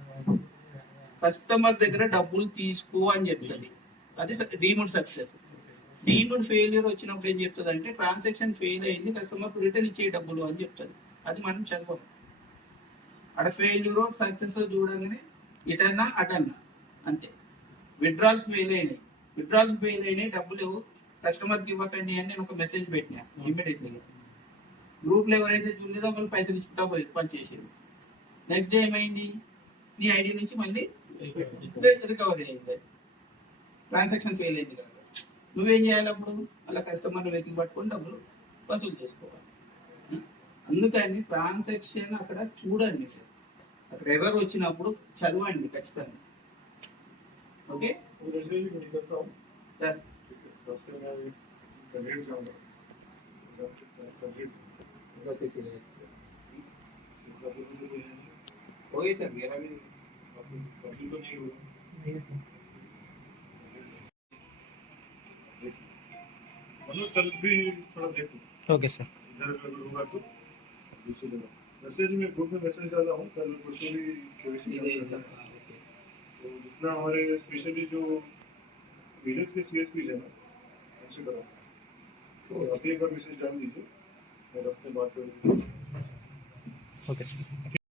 కస్టమర్ దగ్గర డబ్బులు తీసుకో అని చెప్తుంది. అది డీమ్డ్ సక్సెస్. డీమ్డ్ ఫెయిల్యూర్ వచ్చినప్పుడు ఏం చెప్తుంది అంటే ట్రాన్సాక్షన్ ఫెయిల్ అయింది, కస్టమర్ రిటర్న్ ఇచ్చే డబ్బులు అని చెప్తుంది. అది మనం చదవం. అక్కడ ఫెయిల్యూర్ సక్సెస్ చూడగానే ఇటన్నా అటన్నా అంతే. విత్డ్రాల్స్ ఫెయిల్ అయినాయి డబ్బులు కస్టమర్కి ఇవ్వకండి అని నేను ఒక మెసేజ్ పెట్టినా ఇమ్మీడియట్లీగా. గ్రూప్లో ఎవరైతే చూడలేదో వాళ్ళు పైసలు ఇచ్చుకుంటా పోయి పని చేసేది. నెక్స్ట్ డే ఏమైంది, నీ ఐడి నుంచి మళ్ళీ రికవరీ అయింది, ట్రాన్సాక్షన్ ఫెయిల్ అయింది కాబట్టి నువ్వేం చేయాలి అప్పుడు, అలా కస్టమర్ని వెతికి పట్టుకొని డబ్బులు వసూలు చేసుకోవాలి. అందుకని ట్రాన్సాక్షన్ అక్కడ చూడండి, అక్కడ ఎర్రర్ వచ్చినప్పుడు చదవండి ఖచ్చితంగా. ఓకే वो जैसे ही मैं करता हूँ సార్. फर्स्ट मैं कंप्लीट जाऊँगा कंप्लीट ओके सर, मेरा भी कंप्लीट तो नहीं हुआ मनोज कल भी थोड़ा देखो ఓకే సార్. इधर अगर होगा तो दूसरी जगह मैसेज में ग्रुप में मैसेज डाला हूँ कल परसों भी केवीसी तो जितना हमारे स्पेशली जो विलेज के सीएसपी है ना उनसे करो तो आप एक बार मैसेज डाल दीजिए और रास्ते बात करेंगे ఓకే సార్.